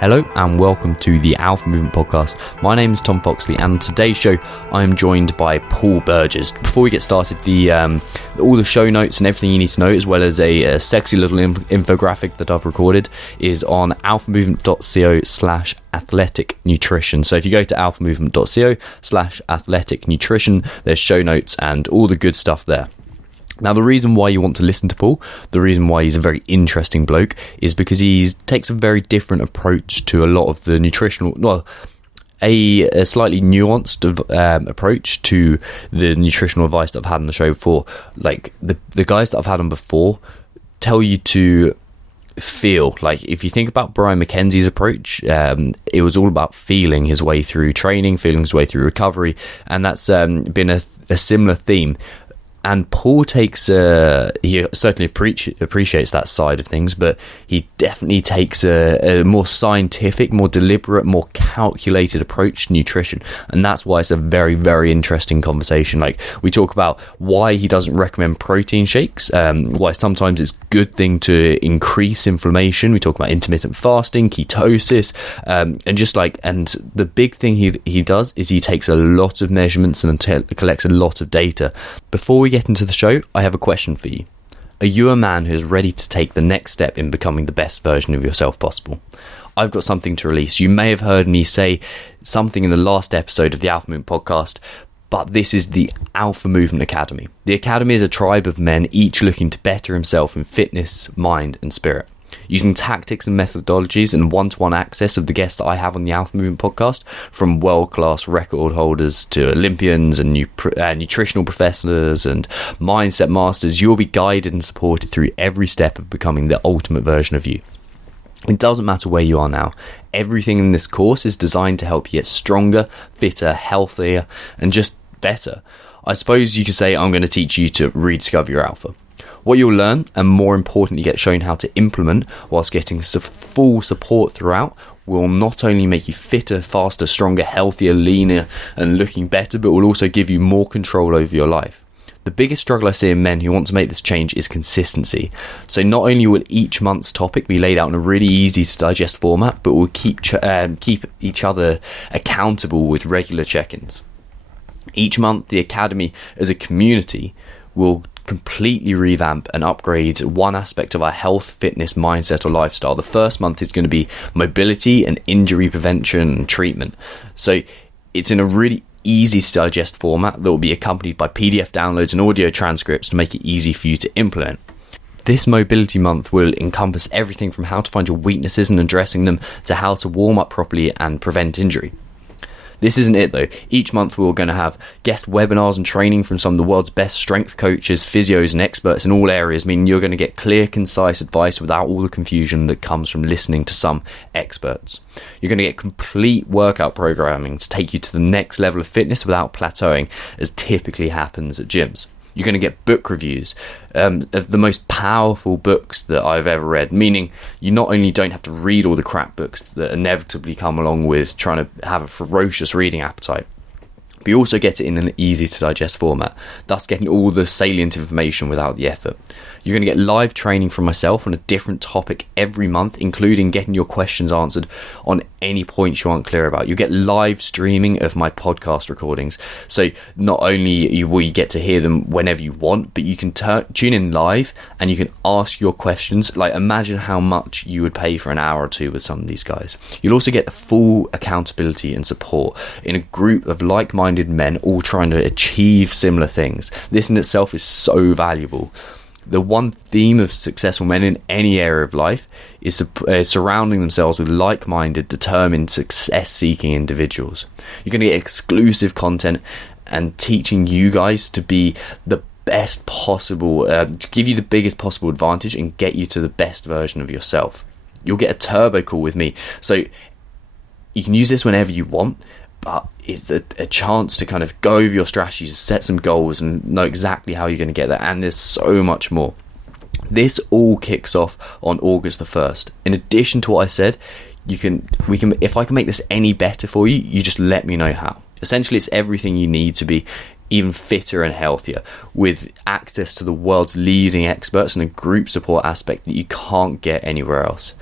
Hello and welcome to the Alpha Movement Podcast. My name is Tom Foxley, and on today's show I am joined by Paul Burgess. Before we get started, all the show notes and everything you need to know, as well as a sexy little infographic that I've recorded, is on alphamovement.co/athletic nutrition. So if you go to alphamovement.co/athletic nutrition, there's show notes and all the good stuff there. Now, the reason why you want to listen to Paul, the reason why he's a very interesting bloke, is because he takes a very different approach to a lot of the nutritional, a slightly nuanced approach to the nutritional advice that I've had on the show before. Like, the guys that I've had on before tell you to feel. Like, if you think about Brian McKenzie's approach, it was all about feeling his way through training, feeling his way through recovery, and that's been a similar theme. And Paul takes, he certainly appreciates that side of things, but he definitely takes a more scientific, more deliberate, more calculated approach to nutrition. And that's why it's a very, very interesting conversation. Like, we talk about why he doesn't recommend protein shakes, why sometimes it's a good thing to increase inflammation. We talk about intermittent fasting, ketosis, and the big thing he does is he takes a lot of measurements and collects a lot of data. Before we get into the show, I have a question for you. Are you a man who is ready to take the next step in becoming the best version of yourself possible? I've got something to release. You may have heard me say something in the last episode of the Alpha Movement podcast, but this is the Alpha Movement Academy. The Academy is a tribe of men, each looking to better himself in fitness, mind and spirit. Using tactics and methodologies and one-to-one access of the guests that I have on the Alpha Movement podcast, from world-class record holders to Olympians and nutritional professors and mindset masters, you'll be guided and supported through every step of becoming the ultimate version of you. It doesn't matter where you are now. Everything in this course is designed to help you get stronger, fitter, healthier, and just better. I suppose you could say I'm going to teach you to rediscover your alpha. What you'll learn, and more importantly get shown how to implement whilst getting full support throughout, will not only make you fitter, faster, stronger, healthier, leaner and looking better, but will also give you more control over your life. The biggest struggle I see in men who want to make this change is consistency. So not only will each month's topic be laid out in a really easy to digest format, but we'll keep each other accountable with regular check-ins. Each month, the Academy as a community will completely revamp and upgrade one aspect of our health, fitness, mindset or lifestyle. The first month is going to be mobility and injury prevention and treatment. So it's in a really easy to digest format that will be accompanied by PDF downloads and audio transcripts to make it easy for you to implement. This mobility month will encompass everything from how to find your weaknesses and addressing them to how to warm up properly and prevent injury. This isn't it though. Each month we're going to have guest webinars and training from some of the world's best strength coaches, physios and experts in all areas, meaning you're going to get clear, concise advice without all the confusion that comes from listening to some experts. You're going to get complete workout programming to take you to the next level of fitness without plateauing, as typically happens at gyms. You're going to get book reviews of the most powerful books that I've ever read, meaning you not only don't have to read all the crap books that inevitably come along with trying to have a ferocious reading appetite, but you also get it in an easy to digest format, thus getting all the salient information without the effort. You're going to get live training from myself on a different topic every month, including getting your questions answered on any points you aren't clear about. You get live streaming of my podcast recordings. So not only will you get to hear them whenever you want, but you can tune in live and you can ask your questions. Like, imagine how much you would pay for an hour or two with some of these guys. You'll also get the full accountability and support in a group of like-minded men all trying to achieve similar things. This in itself is so valuable. The one theme of successful men in any area of life is surrounding themselves with like-minded, determined, success-seeking individuals. You're going to get exclusive content and teaching you guys to be the best possible, to give you the biggest possible advantage and get you to the best version of yourself. You'll get a turbo call with me. So you can use this whenever you want, but it's a chance to kind of go over your strategies, set some goals and know exactly how you're going to get there. And there's so much more. This all kicks off on August the 1st. In addition to what I said, if I can make this any better for you, you just let me know how. Essentially, it's everything you need to be even fitter and healthier, with access to the world's leading experts and a group support aspect that you can't get anywhere else.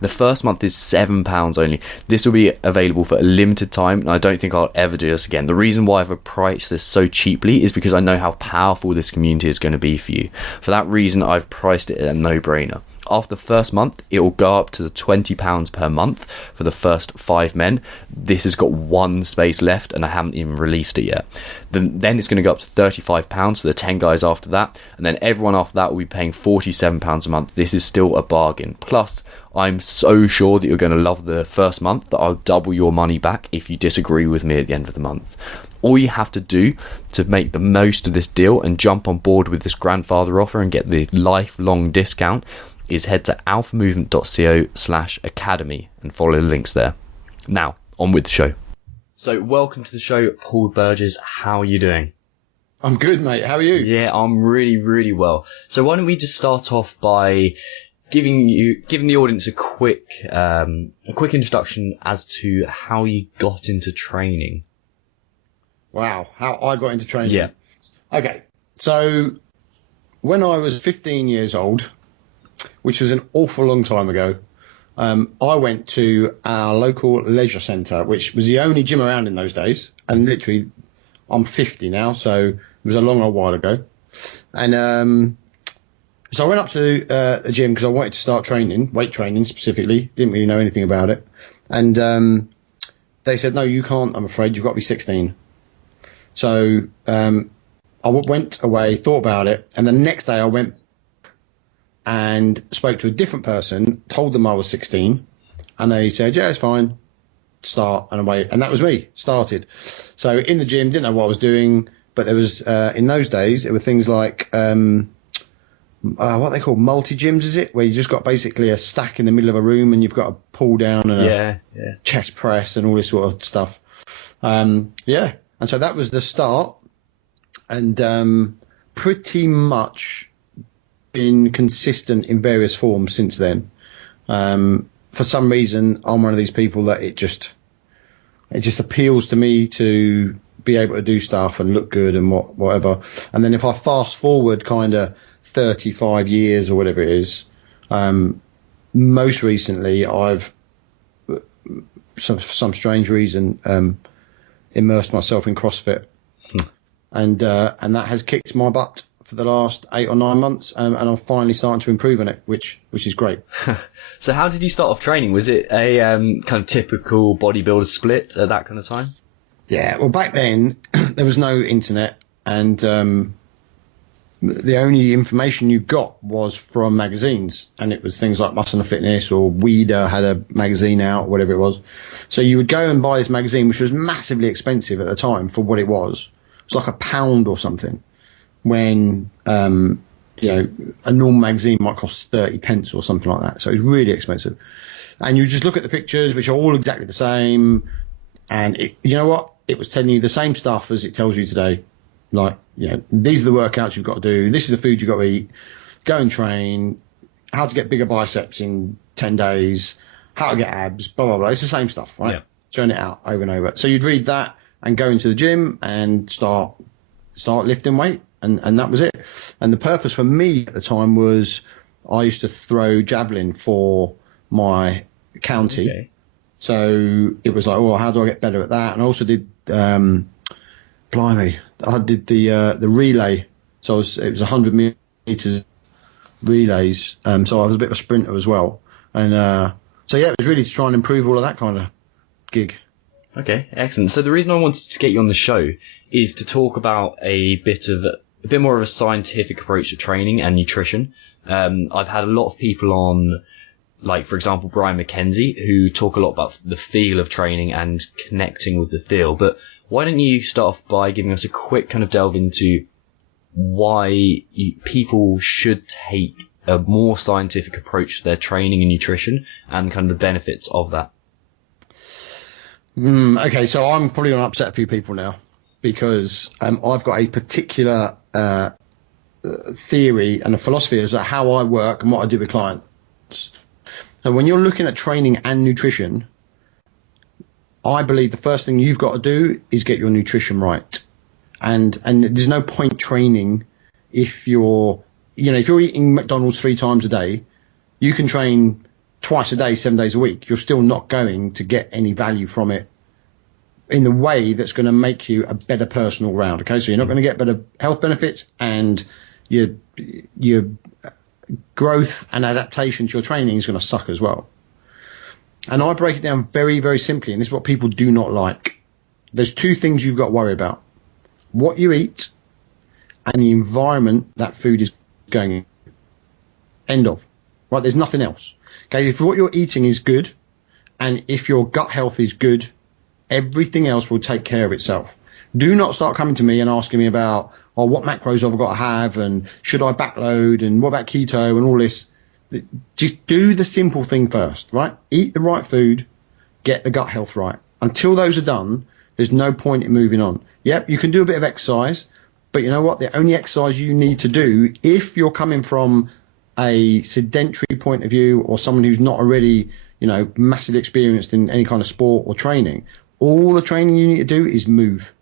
The first month is £7 only. This will be available for a limited time, and I don't think I'll ever do this again. The reason why I've priced this so cheaply is because I know how powerful this community is going to be for you. For that reason, I've priced it at a no-brainer. After the first month, it will go up to the £20 per month for the first 5 men. This has got 1 space left, and I haven't even released it yet. Then it's going to go up to £35 for the 10 guys after that, and then everyone after that will be paying £47 a month. This is still a bargain. Plus, I'm so sure that you're going to love the first month that I'll double your money back if you disagree with me at the end of the month. All you have to do to make the most of this deal and jump on board with this grandfather offer and get the lifelong discount is head to alphamovement.co/academy and follow the links there. Now, on with the show. So, welcome to the show, Paul Burgess. How are you doing? I'm good, mate. How are you? Yeah, I'm really, really well. So why don't we just start off by giving the audience a quick introduction as to how you got into training. Wow, how I got into training. Yeah. Okay, so when I was 15 years old, which was an awful long time ago, I went to our local leisure centre, which was the only gym around in those days. And literally, I'm 50 now, so it was a long old while ago. And so I went up to the gym because I wanted to start training, weight training specifically. Didn't really know anything about it. And they said, no, you can't, I'm afraid. You've got to be 16. So I went away, thought about it. And the next day I went and spoke to a different person, told them I was 16. And they said, yeah, it's fine. Start and away. And that was me, started. So in the gym, didn't know what I was doing. But there was, in those days, there were things like, what they call multi-gyms, is it? Where you just got basically a stack in the middle of a room and you've got a pull down and a chest press and all this sort of stuff. And so that was the start. And pretty much been consistent in various forms since then. For some reason, I'm one of these people that it just appeals to me to be able to do stuff and look good and whatever. And then if I fast forward kind of 35 years or whatever it is, most recently I've, for some strange reason, immersed myself in CrossFit. And that has kicked my butt for the last 8 or 9 months, and I'm finally starting to improve on it, which is great. So how did you start off training? Was it a kind of typical bodybuilder split at that kind of time? Yeah, well, back then there was no internet, and the only information you got was from magazines, and it was things like Muscle and Fitness or Weeder had a magazine out, whatever it was. So you would go and buy this magazine, which was massively expensive at the time for what it was. It's like £1 or something, when a normal magazine might cost 30 pence or something like that. So it was really expensive. And you just look at the pictures, which are all exactly the same, and you know what? It was telling you the same stuff as it tells you today. Like, these are the workouts you've got to do. This is the food you've got to eat. Go and train. How to get bigger biceps in 10 days. How to get abs. Blah, blah, blah. It's the same stuff, right? Yeah. Churn it out over and over. So you'd read that and go into the gym and start lifting weight. And that was it. And the purpose for me at the time was I used to throw javelin for my county. Okay. So it was like, how do I get better at that? And I also did, blimey, I did the relay. So it was 100 meters relays. So I was a bit of a sprinter as well. And it was really to try and improve all of that kind of gig. Okay, excellent. So the reason I wanted to get you on the show is to talk about a bit more of a scientific approach to training and nutrition. I've had a lot of people on, like, for example, Brian McKenzie, who talk a lot about the feel of training and connecting with the feel. But why don't you start off by giving us a quick kind of delve into why people should take a more scientific approach to their training and nutrition and kind of the benefits of that? Okay, so I'm probably going to upset a few people now because I've got a particular theory and a philosophy as to how I work and what I do with clients. And when you're looking at training and nutrition, I believe the first thing you've got to do is get your nutrition right. And there's no point training if you're eating McDonald's 3 times a day. You can train twice a day, 7 days a week, you're still not going to get any value from it in the way that's going to make you a better person all round. Okay, so you're not going to get better health benefits, and your growth and adaptation to your training is going to suck as well. And I break it down very, very simply, and this is what people do not like. There's two things you've got to worry about: what you eat and the environment that food is going in. End of. Right? There's nothing else. Okay, if what you're eating is good, and if your gut health is good, everything else will take care of itself. Do not start coming to me and asking me about, oh, what macros have I got to have, and should I backload, and what about keto and all this. Just do the simple thing first, right? Eat the right food, get the gut health right. Until those are done, there's no point in moving on. Yep, you can do a bit of exercise, but you know what? The only exercise you need to do, if you're coming from a sedentary point of view or someone who's not already, massively experienced in any kind of sport or training, all the training you need to do is move,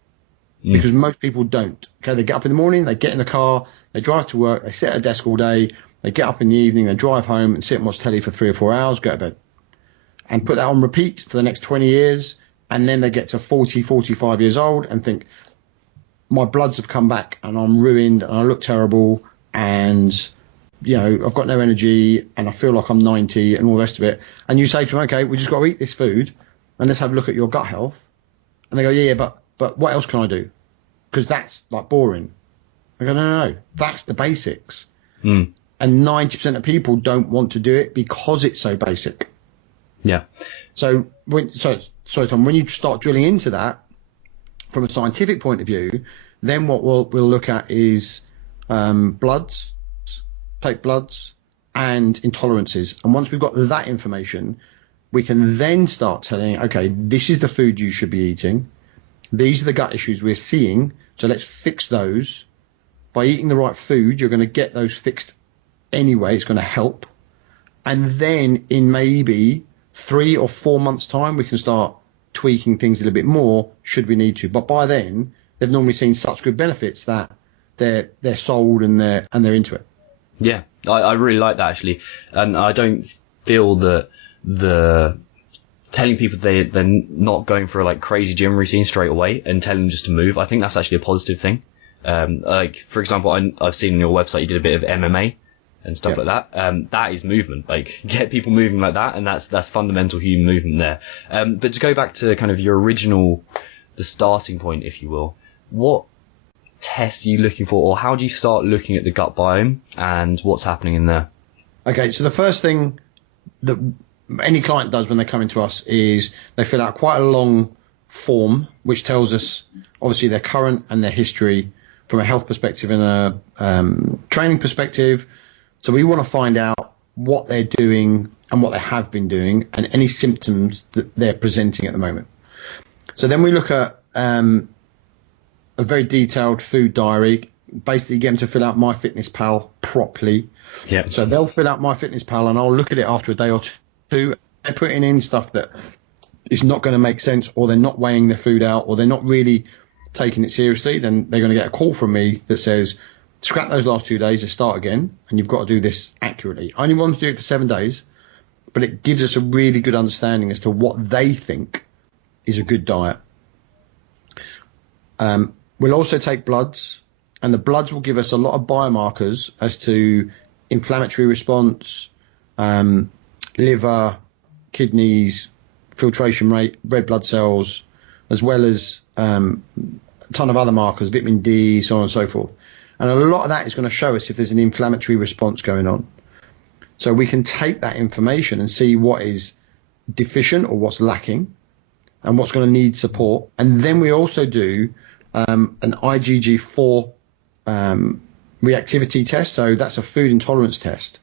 because most people don't. Okay, they get up in the morning, they get in the car, they drive to work, they sit at a desk all day, they get up in the evening, they drive home and sit and watch telly for 3 or 4 hours, go to bed, and put that on repeat for the next 20 years. And then they get to 40, 45 years old and think, my bloods have come back and I'm ruined and I look terrible and, I've got no energy and I feel like I'm 90 and all the rest of it. And you say to them, okay, we just got to eat this food and let's have a look at your gut health. And they go, yeah, but what else can I do? Because that's like boring. I go, no, that's the basics. And 90% of people don't want to do it because it's so basic. Yeah. So sorry, Tom, when you start drilling into that from a scientific point of view, then what we'll look at is bloods, and intolerances. And once we've got that information, we can then start telling, okay, this is the food you should be eating. These are the gut issues we're seeing. So let's fix those. By eating the right food, you're going to get those fixed anyway. It's going to help. And then in maybe 3 or 4 months' time, we can start tweaking things a little bit more, should we need to. But by then, they've normally seen such good benefits that they're sold and they're into it. Yeah, I really like that, actually. And I don't feel that the telling people they're not going for a like crazy gym routine straight away and telling them just to move, I think that's actually a positive thing. Like, for example, I've seen on your website you did a bit of MMA and stuff like that. That is movement. Like, get people moving like that, and that's fundamental human movement there. But to go back to kind of your original, the starting point, if you will, what tests are you looking for, or how do you start looking at the gut biome and what's happening in there? Okay, so the first thing that any client does when they come into us is they fill out quite a long form, which tells us obviously their current and their history from a health perspective and a training perspective. So we want to find out what they're doing and what they have been doing and any symptoms that they're presenting at the moment. So then we look at a very detailed food diary, basically get them to fill out MyFitnessPal properly. Yeah. So they'll fill out MyFitnessPal and I'll look at it after a day or two. They're putting in stuff that is not going to make sense, or they're not weighing their food out, or they're not really taking it seriously, then they're going to get a call from me that says, scrap those last 2 days and start again, and you've got to do this accurately. I only want to do it for 7 days, but it gives us a really good understanding as to what they think is a good diet. We'll also take bloods, and the bloods will give us a lot of biomarkers as to inflammatory response, liver, kidneys, filtration rate, red blood cells, as well as a ton of other markers, vitamin D, so on and so forth. And a lot of that is going to show us if there's an inflammatory response going on. So we can take that information and see what is deficient or what's lacking and what's going to need support. And then we also do an IgG4 reactivity test. So that's a food intolerance test,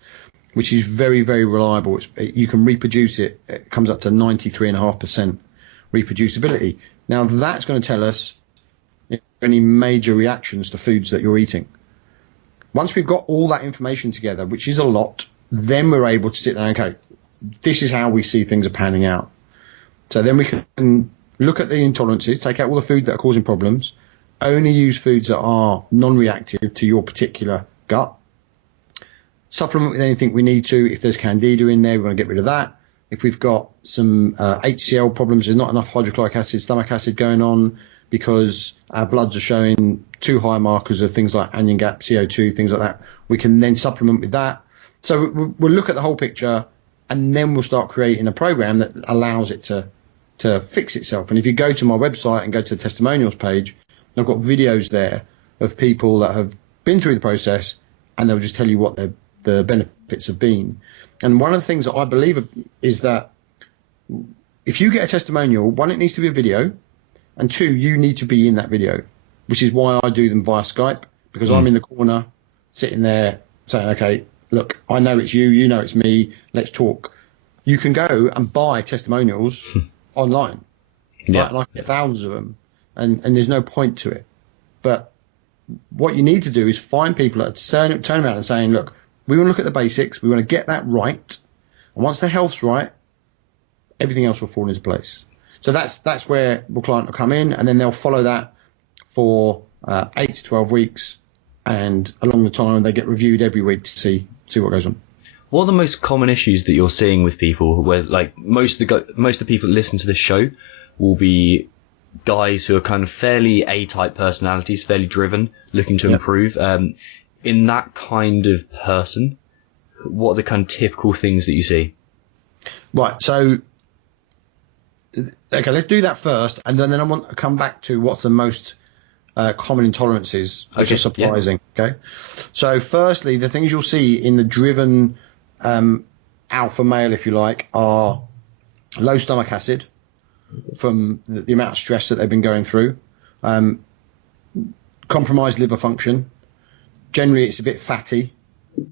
which is very, very reliable. You can reproduce it. It comes up to 93.5% reproducibility. Now, that's going to tell us any major reactions to foods that you're eating. Once we've got all that information together, which is a lot, then we're able to sit down and okay, this is how we see things are panning out. So then we can look at the intolerances, take out all the food that are causing problems, only use foods that are non-reactive to your particular gut, supplement with anything we need to. If there's candida in there, we want to get rid of that. If we've got some HCl problems, there's not enough hydrochloric acid, stomach acid going on because our bloods are showing too high markers of things like anion gap, CO2, things like that, we can then supplement with that. So we'll look at the whole picture, and then we'll start creating a program that allows it to fix itself. And if you go to my website and go to the testimonials page, I've got videos there of people that have been through the process, and they'll just tell you what the benefits have been. And one of the things that I believe is that if you get a testimonial, one, it needs to be a video, and two, you need to be in that video, which is why I do them via Skype, because I'm in the corner sitting there saying, okay, look, I know it's you, you know it's me, let's talk. You can go and buy testimonials online. Yeah. Right? And I get thousands of them, and there's no point to it. But what you need to do is find people that turn around and saying, look, we want to look at the basics, we want to get that right, and once the health's right, everything else will fall into place. So that's where the client will come in, and then they'll follow that for 8 to 12 weeks, and along the time they get reviewed every week to see what goes on. What are the most common issues that you're seeing with people where, like, most of the people that listen to this show will be guys who are kind of fairly A-type personalities, fairly driven, looking to improve. In that kind of person, what are the kind of typical things that you see? Right. So, okay, let's do that first, and then I want to come back to what's the most common intolerances, which are surprising. Yeah. Okay. So, firstly, the things you'll see in the driven alpha male, if you like, are low stomach acid from the amount of stress that they've been going through, compromised liver function. Generally, it's a bit fatty,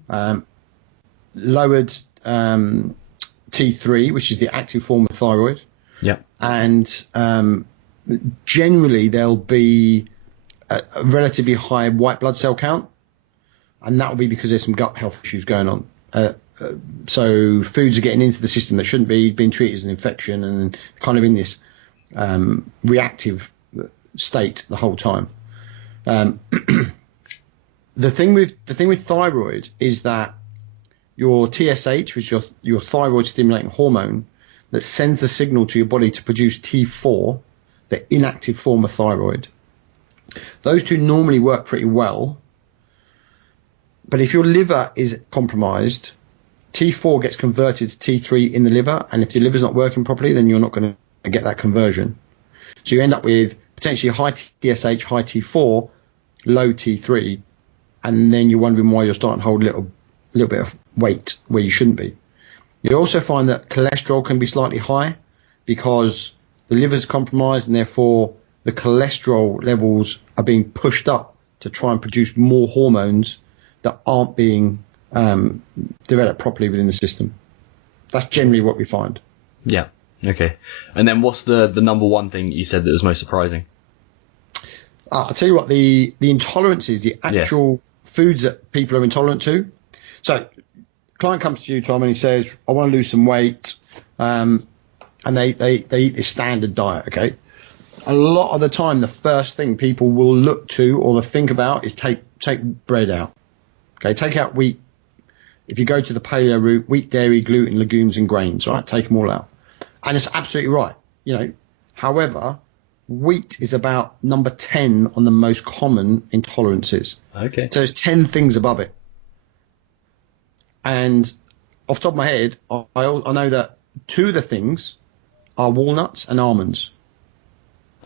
lowered T3, which is the active form of thyroid. Yeah. And generally, there'll be a relatively high white blood cell count, and that will be because there's some gut health issues going on. So foods are getting into the system that shouldn't be, being treated as an infection, and kind of in this reactive state the whole time. The thing with thyroid is that your TSH, which is your thyroid stimulating hormone, that sends the signal to your body to produce T4, the inactive form of thyroid. Those two normally work pretty well, but if your liver is compromised, T4 gets converted to T3 in the liver, and if your liver's not working properly, then you're not going to get that conversion. So you end up with potentially high TSH, high T4, low T3, and then you're wondering why you're starting to hold a little bit of weight where you shouldn't be. You also find that cholesterol can be slightly high because the liver's compromised, and therefore the cholesterol levels are being pushed up to try and produce more hormones that aren't being developed properly within the system. That's generally what we find. Yeah. Okay. And then what's the number one thing you said that was most surprising? I'll tell you what, the intolerances, the actual foods that people are intolerant to. So, client comes to you, Tom, and he says, I want to lose some weight, and they eat this standard diet, okay? A lot of the time, the first thing people will look to or think about is take bread out. Okay, take out wheat. If you go to the paleo route, wheat, dairy, gluten, legumes, and grains, right? Take them all out. And it's absolutely right, you know. However, wheat is about number 10 on the most common intolerances. Okay. So there's 10 things above it. And off the top of my head, I know that 2 of the things are walnuts and almonds.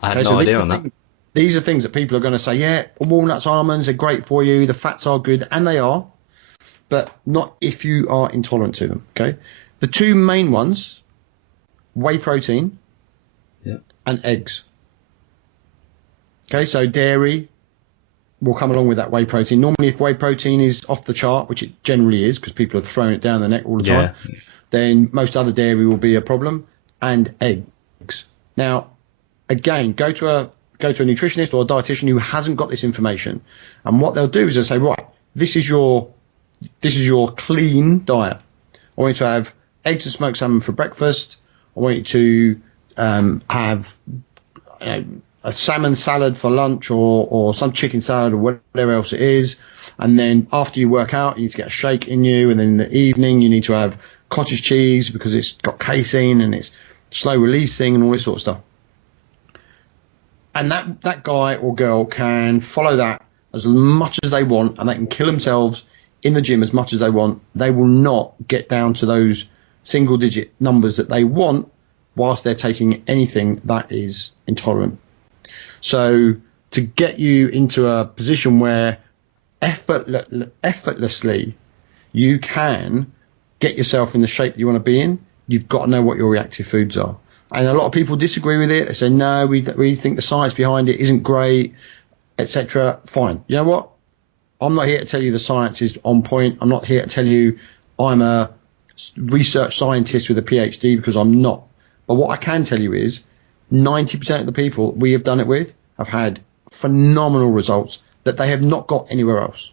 I had no idea on that. These are things that people are going to say, yeah, walnuts, almonds are great for you, the fats are good, and they are, but not if you are intolerant to them, okay? The 2 main ones, whey protein and eggs. Okay, so dairy will come along with that whey protein. Normally, if whey protein is off the chart, which it generally is because people are throwing it down the neck all the time, then most other dairy will be a problem, and eggs. Now, again, go to a nutritionist or a dietitian who hasn't got this information, and what they'll do is they'll say, right, this is your clean diet. I want you to have eggs and smoked salmon for breakfast. I want you to have a salmon salad for lunch or some chicken salad or whatever else it is. And then after you work out, you need to get a shake in you. And then in the evening, you need to have cottage cheese because it's got casein and it's slow releasing and all this sort of stuff. And that guy or girl can follow that as much as they want, and they can kill themselves in the gym as much as they want. They will not get down to those single digit numbers that they want whilst they're taking anything that is intolerant. So to get you into a position where effortlessly you can get yourself in the shape that you want to be in, you've got to know what your reactive foods are. And a lot of people disagree with it. They say, no, we think the science behind it isn't great, etc. Fine. You know what? I'm not here to tell you the science is on point. I'm not here to tell you I'm a research scientist with a PhD, because I'm not. But what I can tell you is 90% of the people we have done it with have had phenomenal results that they have not got anywhere else.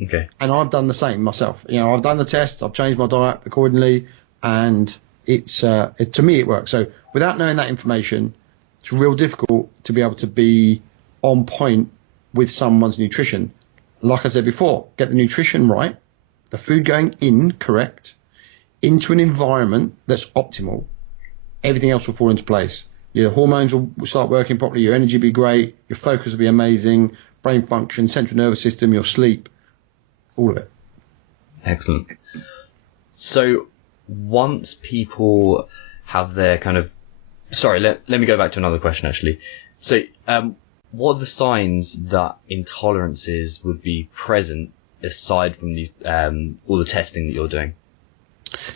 Okay. And I've done the same myself. You know, I've done the test, I've changed my diet accordingly, and to me it works. So without knowing that information, it's real difficult to be able to be on point with someone's nutrition. Like I said before, get the nutrition right, the food going in correct, into an environment that's optimal. Everything else will fall into place. Your hormones will start working properly, your energy will be great, your focus will be amazing, brain function, central nervous system, your sleep, all of it. Excellent. So once people have their kind of... Sorry, let me go back to another question, actually. So what are the signs that intolerances would be present aside from the all the testing that you're doing?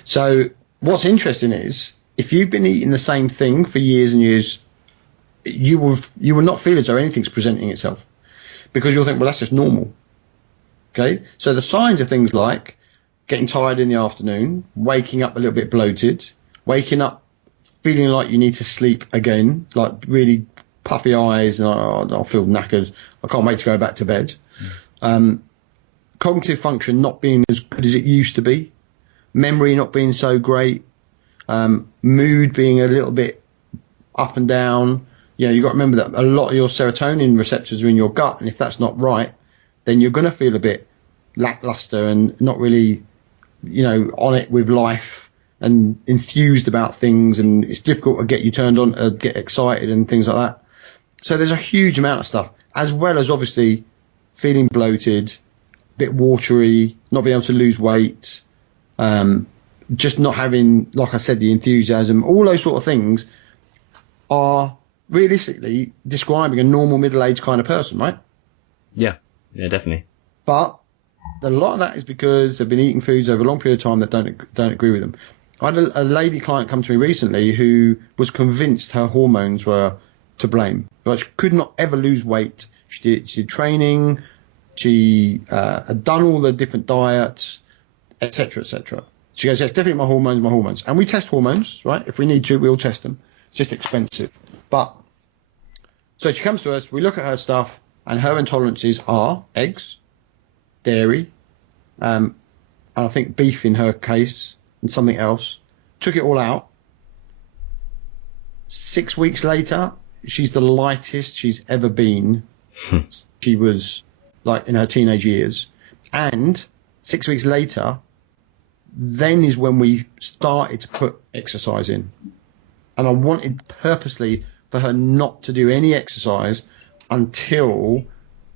So what's interesting is, if you've been eating the same thing for years and years, you will not feel as though anything's presenting itself, because you'll think, well, that's just normal. Okay, so the signs are things like getting tired in the afternoon, waking up a little bit bloated, waking up feeling like you need to sleep again, like really puffy eyes, and I feel knackered, I can't wait to go back to bed. Cognitive function not being as good as it used to be, memory not being so great, mood being a little bit up and down. You know, you've got to remember that a lot of your serotonin receptors are in your gut, and if that's not right, then you're going to feel a bit lackluster and not really, you know, on it with life and enthused about things, and it's difficult to get you turned on, to get excited and things like that. So there's a huge amount of stuff, as well as obviously feeling bloated, a bit watery, not being able to lose weight, just not having, like I said, the enthusiasm. All those sort of things are realistically describing a normal middle-aged kind of person, right? Yeah, definitely. But a lot of that is because they've been eating foods over a long period of time that don't agree with them. I had a lady client come to me recently who was convinced her hormones were to blame, but she could not ever lose weight. She did training, she had done all the different diets, etc., etc. She goes, yes, definitely my hormones. And we test hormones, right? If we need to, we'll test them. It's just expensive. But so she comes to us, we look at her stuff, and her intolerances are eggs, dairy, and I think beef in her case, and something else. Took it all out. 6 weeks later, she's the lightest she's ever been. She was like in her teenage years. And 6 weeks later, then is when we started to put exercise in. And I wanted purposely for her not to do any exercise until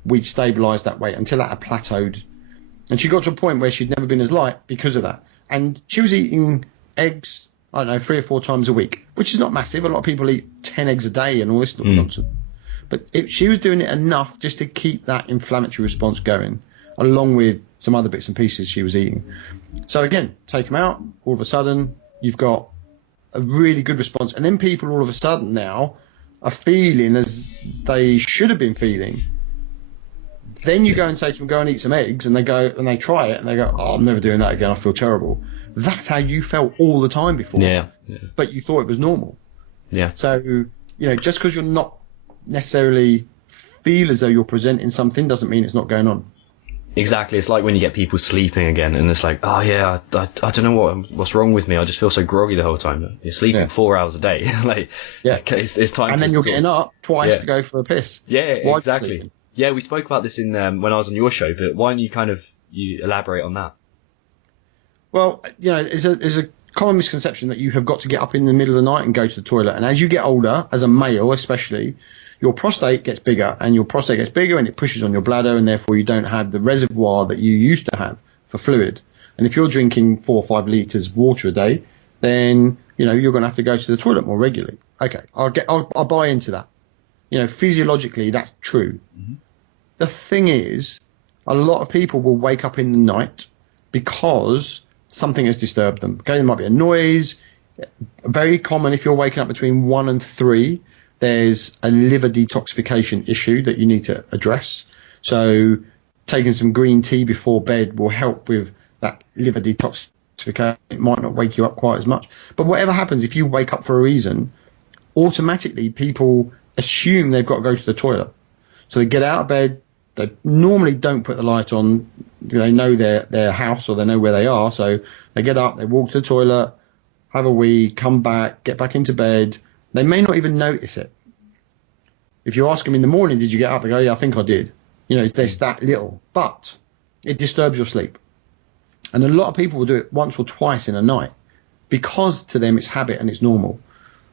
we'd stabilised that weight, until that had plateaued. And she got to a point where she'd never been as light because of that. And she was eating eggs, I don't know, 3 or 4 times a week, which is not massive. A lot of people eat 10 eggs a day and all this sort of nonsense. But she was doing it enough just to keep that inflammatory response going, along with some other bits and pieces she was eating. So again, take them out, all of a sudden you've got a really good response. And then people all of a sudden now are feeling as they should have been feeling. Then you go and say to them, go and eat some eggs, and they go and they try it and they go, oh, I'm never doing that again, I feel terrible. That's how you felt all the time before. Yeah. But you thought it was normal. Yeah. So, you know, just because you're not necessarily feel as though you're presenting something doesn't mean it's not going on. Exactly. It's like when you get people sleeping again, and it's like, oh yeah, I don't know what's wrong with me. I just feel so groggy the whole time. You're sleeping 4 hours a day. Like, okay, it's time. And then you're getting up twice to go for a piss. Yeah, exactly. Yeah, we spoke about this in when I was on your show, but why don't you elaborate on that? Well, there's a common misconception that you have got to get up in the middle of the night and go to the toilet. And as you get older, as a male especially, your prostate gets bigger, and it pushes on your bladder, and therefore you don't have the reservoir that you used to have for fluid. And if you're drinking 4 or 5 litres of water a day, then you're going to have to go to the toilet more regularly. Okay, I'll buy into that. Physiologically that's true. Mm-hmm. The thing is, a lot of people will wake up in the night because something has disturbed them. Okay, there might be a noise. Very common if you're waking up between 1 and 3. There's a liver detoxification issue that you need to address. So taking some green tea before bed will help with that liver detoxification. It might not wake you up quite as much. But whatever happens, if you wake up for a reason, automatically people assume they've got to go to the toilet. So they get out of bed. They normally don't put the light on. They know their house, or they know where they are. So they get up, they walk to the toilet, have a wee, come back, get back into bed. They may not even notice it. If you ask them in the morning, did you get up? They go, yeah, I think I did. There's that little. But it disturbs your sleep. And a lot of people will do it once or twice in a night because to them it's habit and it's normal.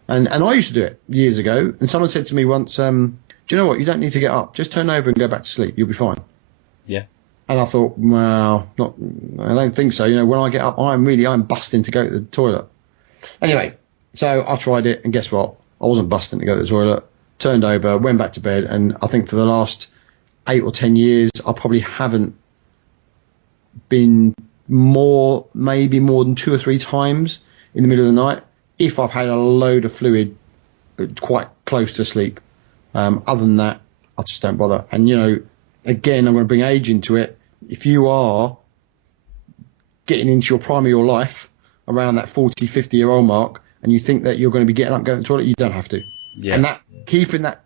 And I used to do it years ago. And someone said to me once, do you know what? You don't need to get up. Just turn over and go back to sleep. You'll be fine. Yeah. And I thought, well, I don't think so. When I get up, I'm busting to go to the toilet. Anyway. So I tried it, and guess what? I wasn't busting to go to the toilet. Turned over, went back to bed, and I think for the last 8 or 10 years, I probably haven't been maybe more than 2 or 3 times in the middle of the night if I've had a load of fluid quite close to sleep. Other than that, I just don't bother. And, again, I'm going to bring age into it. If you are getting into your prime of your life around that 40, 50-year-old mark, and you think that you're going to be getting up and going to the toilet, you don't have to. Yeah. And keeping that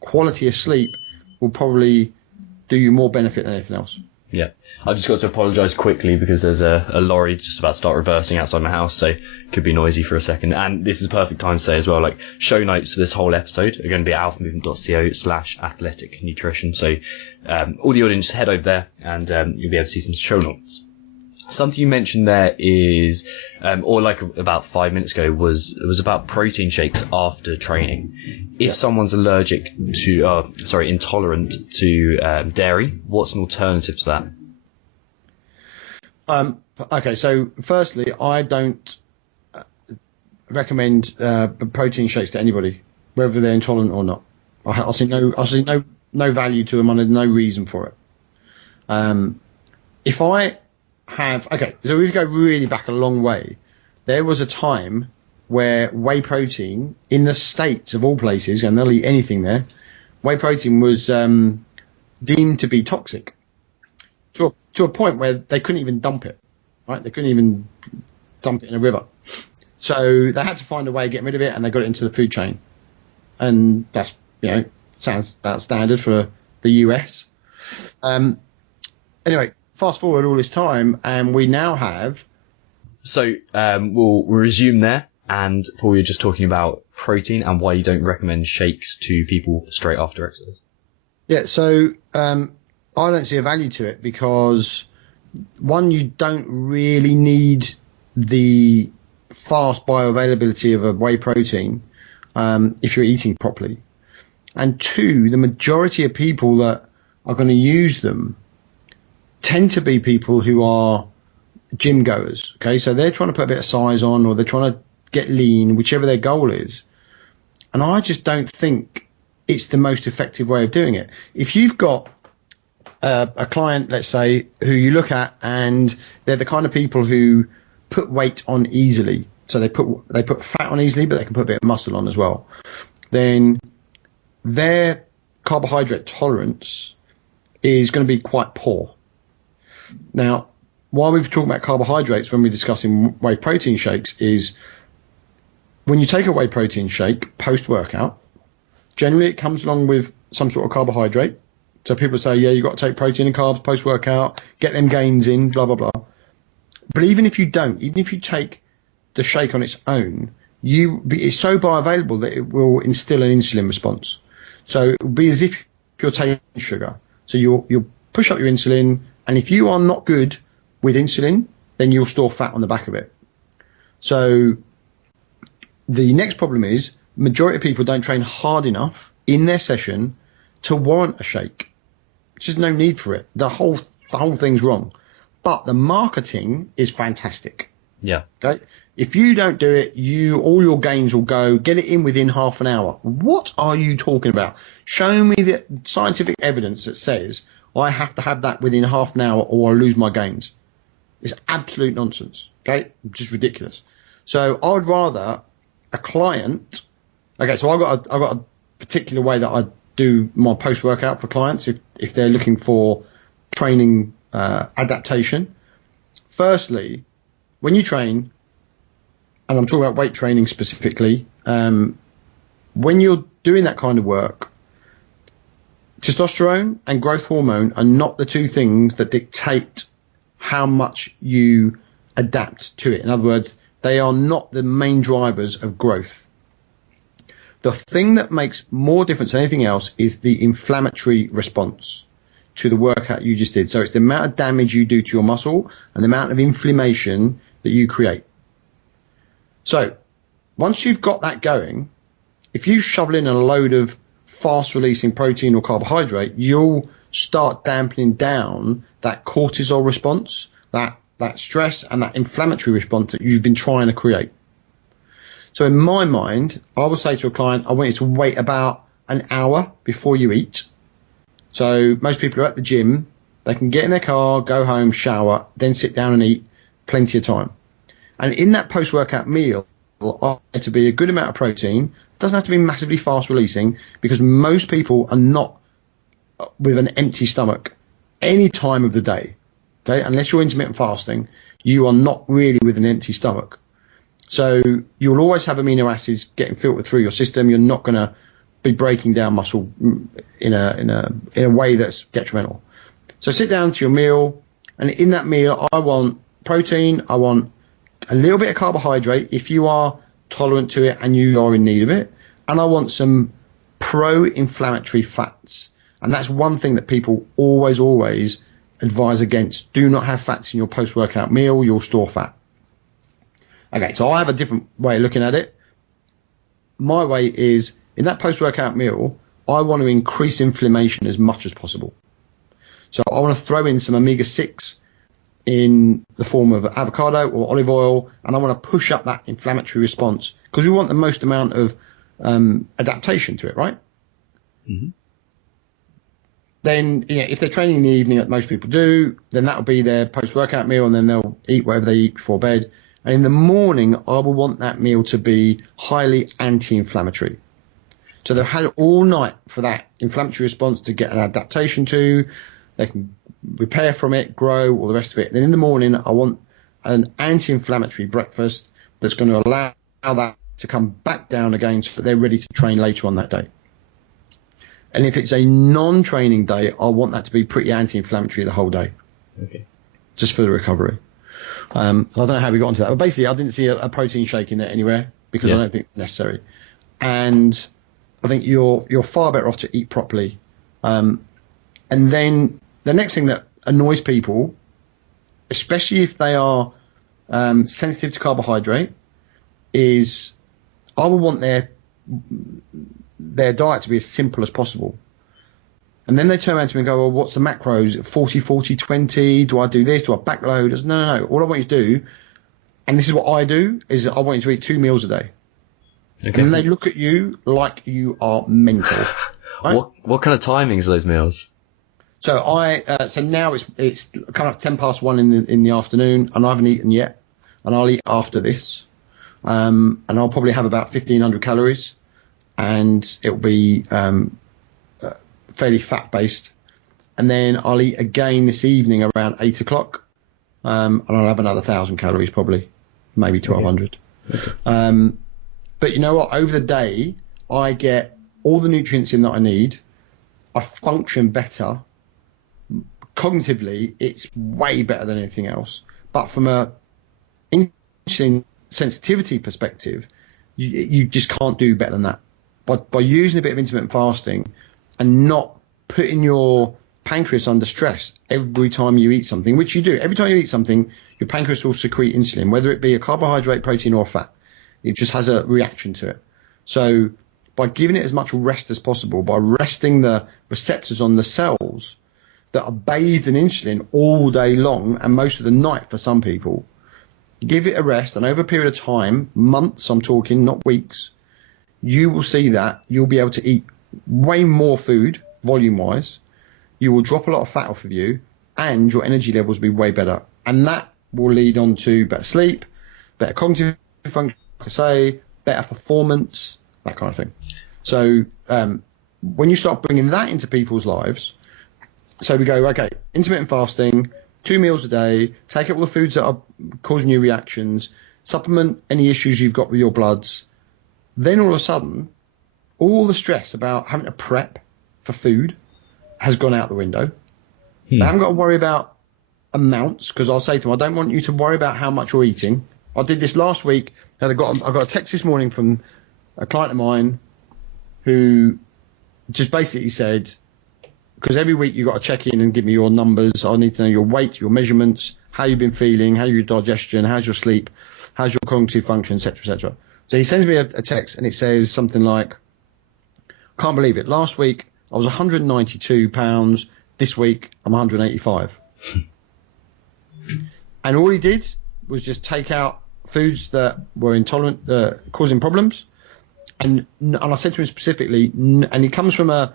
quality of sleep will probably do you more benefit than anything else. Yeah. I've just got to apologise quickly because there's a lorry just about to start reversing outside my house, so it could be noisy for a second. And this is the perfect time to say as well, like, show notes for this whole episode are going to be at alphamovement.co/athletic nutrition. So all the audience, head over there and you'll be able to see some show notes. Something you mentioned there is, or like about 5 minutes ago, was about protein shakes after training. If someone's intolerant to dairy, what's an alternative to that? Okay, so firstly, I don't recommend protein shakes to anybody, whether they're intolerant or not. I see no value to them, and there's no reason for it. So we go really back a long way. There was a time where whey protein in the States, of all places, and they'll eat anything there, whey protein was deemed to be toxic to a point where they couldn't even dump it, right? They couldn't even dump it in a river. So they had to find a way of getting rid of it, and they got it into the food chain. And that's, sounds about standard for the US. Anyway, fast forward all this time, and we now have... So we'll resume there. And Paul, you're just talking about protein and why you don't recommend shakes to people straight after exercise. Yeah, so I don't see a value to it because, one, you don't really need the fast bioavailability of a whey protein if you're eating properly. And two, the majority of people that are going to use them tend to be people who are gym goers. Okay, so they're trying to put a bit of size on, or they're trying to get lean, whichever their goal is. And I just don't think it's the most effective way of doing it. If you've got a client, let's say, who you look at and they're the kind of people who put weight on easily, so they put fat on easily, but they can put a bit of muscle on as well, then their carbohydrate tolerance is going to be quite poor. Now, why we're talking about carbohydrates when we're discussing whey protein shakes is when you take a whey protein shake post-workout, generally it comes along with some sort of carbohydrate, So people say, yeah, you've got to take protein and carbs post-workout, get them gains in, blah, blah, blah. But even if you don't, even if you take the shake on its own, it's so bioavailable that it will instill an insulin response. So it will be as if you're taking sugar. So you'll push up your insulin, and if you are not good with insulin, then you'll store fat on the back of it. So the next problem is majority of people don't train hard enough in their session to warrant a shake. There's just no need for it. The whole thing's wrong. But the marketing is fantastic. Yeah. Okay. If you don't do it, all your gains will go. Get it in within half an hour. What are you talking about? Show me the scientific evidence that says I have to have that within half an hour or I'll lose my gains. It's absolute nonsense. Okay, just ridiculous. So I would rather a client. Okay, so I've got a particular way that I do my post workout for clients if they're looking for training adaptation. Firstly, when you train, and I'm talking about weight training specifically, when you're doing that kind of work, testosterone and growth hormone are not the two things that dictate how much you adapt to it. In other words, they are not the main drivers of growth. The thing that makes more difference than anything else is the inflammatory response to the workout you just did. So it's the amount of damage you do to your muscle and the amount of inflammation that you create. So once you've got that going, if you shovel in a load of fast releasing protein or carbohydrate, you'll start dampening down that cortisol response, that stress and that inflammatory response that you've been trying to create. So in my mind, I will say to a client, I want you to wait about an hour before you eat. So most people are at the gym, they can get in their car, go home, shower, then sit down and eat, plenty of time. And in that post-workout meal, I want it to be a good amount of protein. It doesn't have to be massively fast releasing because most people are not with an empty stomach any time of the day. Okay, unless you're intermittent fasting, you are not really with an empty stomach. So you'll always have amino acids getting filtered through your system. You're not going to be breaking down muscle in a way that's detrimental. So sit down to your meal, and in that meal, I want protein. I want a little bit of carbohydrate if you are tolerant to it and you are in need of it, and I want some pro-inflammatory fats. And that's one thing that people always advise against. Do not have fats in your post-workout meal. You'll store fat. Okay, so I have a different way of looking at it. My way is, in that post-workout meal, I want to increase inflammation as much as possible. So I want to throw in some omega-6 in the form of avocado or olive oil, and I want to push up that inflammatory response because we want the most amount of adaptation to it, right? Mm-hmm. Then, if they're training in the evening, like most people do, then that'll be their post-workout meal, and then they'll eat whatever they eat before bed. And in the morning, I will want that meal to be highly anti-inflammatory. So they've had it all night for that inflammatory response to get an adaptation to. They can repair from it, grow, all the rest of it. Then in the morning, I want an anti-inflammatory breakfast that's going to allow that to come back down again so that they're ready to train later on that day. And if it's a non-training day, I want that to be pretty anti-inflammatory the whole day. Okay. Just for the recovery. I don't know how we got onto that. But basically, I didn't see a protein shake in there anywhere because I don't think it's necessary. And I think you're far better off to eat properly. And then the next thing that annoys people, especially if they are sensitive to carbohydrate, is I would want their diet to be as simple as possible. And then they turn around to me and go, well, what's the macros? 40, 40, 20? Do I do this? Do I backload? I said, no. All I want you to do, and this is what I do, is I want you to eat 2 meals a day. Okay. And then they look at you like you are mental. Right? What kind of timings are those meals? So so now it's kind of 10 past 1 in the afternoon, and I haven't eaten yet, and I'll eat after this, and I'll probably have about 1,500 calories, and it'll be fairly fat based, and then I'll eat again this evening around 8 o'clock, and I'll have another 1,000 calories, probably maybe 1,200. Okay. But you know what? Over the day, I get all the nutrients in that I need. I function better. Cognitively, it's way better than anything else. But from a insulin sensitivity perspective, you just can't do better than that. By using a bit of intermittent fasting and not putting your pancreas under stress every time you eat something, which you do. Every time you eat something, your pancreas will secrete insulin, whether it be a carbohydrate, protein, or fat. It just has a reaction to it. So by giving it as much rest as possible, by resting the receptors on the cells that are bathed in insulin all day long and most of the night for some people, give it a rest, and over a period of time, months I'm talking, not weeks, you will see that you'll be able to eat way more food, volume-wise. You will drop a lot of fat off of you, and your energy levels will be way better. And that will lead on to better sleep, better cognitive function, like I say, better performance, that kind of thing. So when you start bringing that into people's lives, so we go, okay, intermittent fasting, 2 meals a day, take out all the foods that are causing you reactions, supplement any issues you've got with your bloods. Then all of a sudden, all the stress about having to prep for food has gone out the window. They haven't got to worry about amounts, because I'll say to them, I don't want you to worry about how much you're eating. I did this last week, and I got a text this morning from a client of mine who just basically said, because every week you've got to check in and give me your numbers. I need to know your weight, your measurements, how you've been feeling, how's your digestion, how's your sleep, how's your cognitive function, etc., etc. So he sends me a text, and it says something like, can't believe it. Last week I was 192 pounds. This week I'm 185. And all he did was just take out foods that were intolerant, causing problems. And I said to him specifically, and he comes from a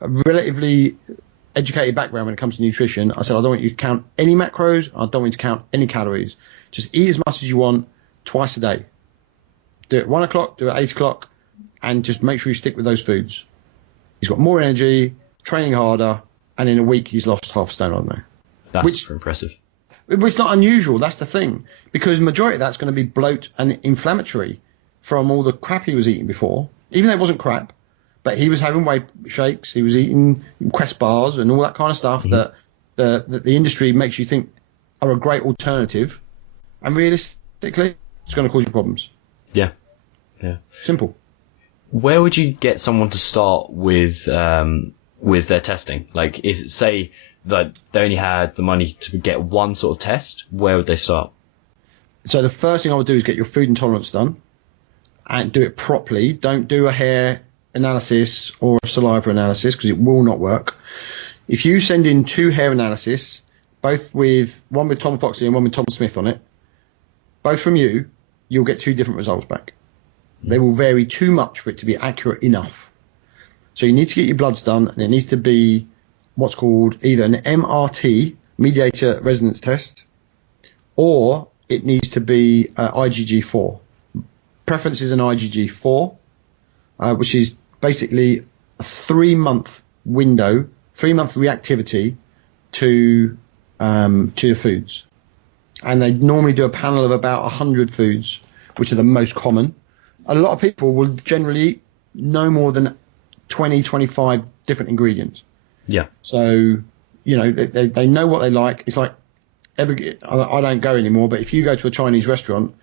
relatively educated background when it comes to nutrition. I said, I don't want you to count any macros. I don't want you to count any calories. Just eat as much as you want twice a day. Do it at 1 o'clock, do it at 8 o'clock, and just make sure you stick with those foods. He's got more energy, training harder, and in a week he's lost half a stone on there. That's impressive. It's not unusual, that's the thing, because the majority of that's going to be bloat and inflammatory from all the crap he was eating before, even though it wasn't crap, but he was having whey shakes, he was eating Quest bars and all that kind of stuff that the industry makes you think are a great alternative, and realistically, it's going to cause you problems. Yeah. Simple. Where would you get someone to start with their testing? Like, if say that they only had the money to get one sort of test, where would they start? So the first thing I would do is get your food intolerance done, and do it properly. Don't do a hair analysis or a saliva analysis, because it will not work. If you send in 2 hair analysis, both with one with Tom Foxley and one with Tom Smith on it, both from you, you'll get 2 different results back. They will vary too much for it to be accurate enough. So you need to get your bloods done, and it needs to be what's called either an MRT, mediator resonance test, or it needs to be IgG4. Preference is an IgG4, which is basically a 3-month window, 3-month reactivity to your foods. And they normally do a panel of about 100 foods, which are the most common. A lot of people will generally eat no more than 20, 25 different ingredients. Yeah. So, you know, they know what they like. It's like I don't go anymore, but if you go to a Chinese restaurant,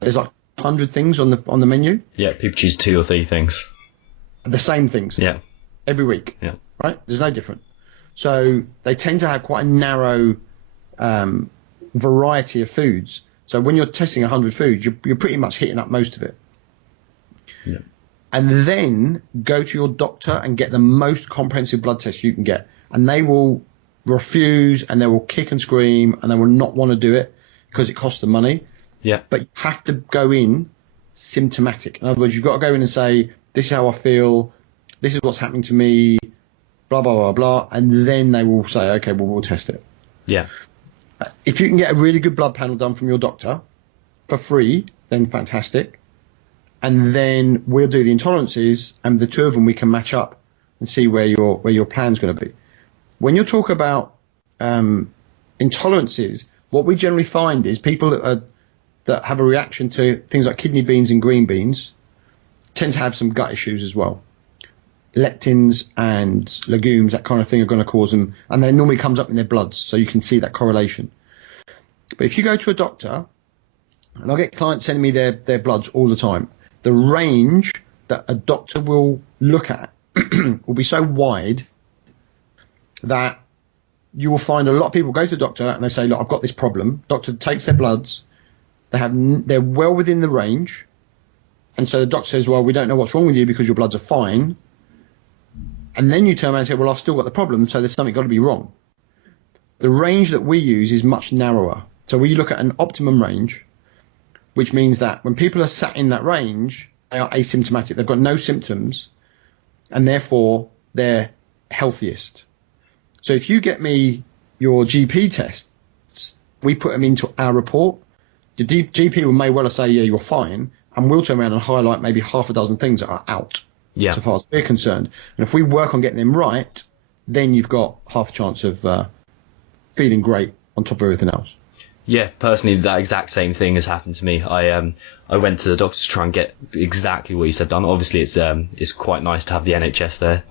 there's like 100 things on the menu. Yeah, people choose 2 or 3 things. The same things. Yeah. Every week. Yeah. Right? There's no different. So they tend to have quite a narrow variety of foods. So when you're testing 100 foods, you're pretty much hitting up most of it. Yeah. And then go to your doctor and get the most comprehensive blood test you can get. And they will refuse, and they will kick and scream, and they will not want to do it because it costs them money. Yeah. But you have to go in symptomatic. In other words, you've got to go in and say, this is how I feel, this is what's happening to me, blah, blah, blah, blah. And then they will say, okay, well, we'll test it. Yeah. If you can get a really good blood panel done from your doctor for free, then fantastic. And then we'll do the intolerances, and the 2 of them we can match up and see where your plan's going to be. When you talk about intolerances, what we generally find is people that have a reaction to things like kidney beans and green beans tend to have some gut issues as well. lectins and legumes, that kind of thing, are going to cause them, and then normally comes up in their bloods, so you can see that correlation. But if you go to a doctor, and I get clients sending me their bloods all the time, the range that a doctor will look at will be so wide that you will find a lot of people go to the doctor and they say, look, I've got this problem. Doctor takes their bloods. They're well within the range. And so the doctor says, well, we don't know what's wrong with you because your bloods are fine. And then you turn around and say, well, I've still got the problem, so there's something got to be wrong. The range that we use is much narrower. So we look at an optimum range, which means that when people are sat in that range, they are asymptomatic. They've got no symptoms, and therefore they're healthiest. So if you get me your GP tests, we put them into our report. The GP may well say, yeah, you're fine, and we'll turn around and highlight maybe half a dozen things that are out, so far as we're concerned. And if we work on getting them right, then you've got half a chance of feeling great on top of everything else. Yeah, personally, that exact same thing has happened to me. I went to the doctor to try and get exactly what you said done. Obviously, it's quite nice to have the NHS there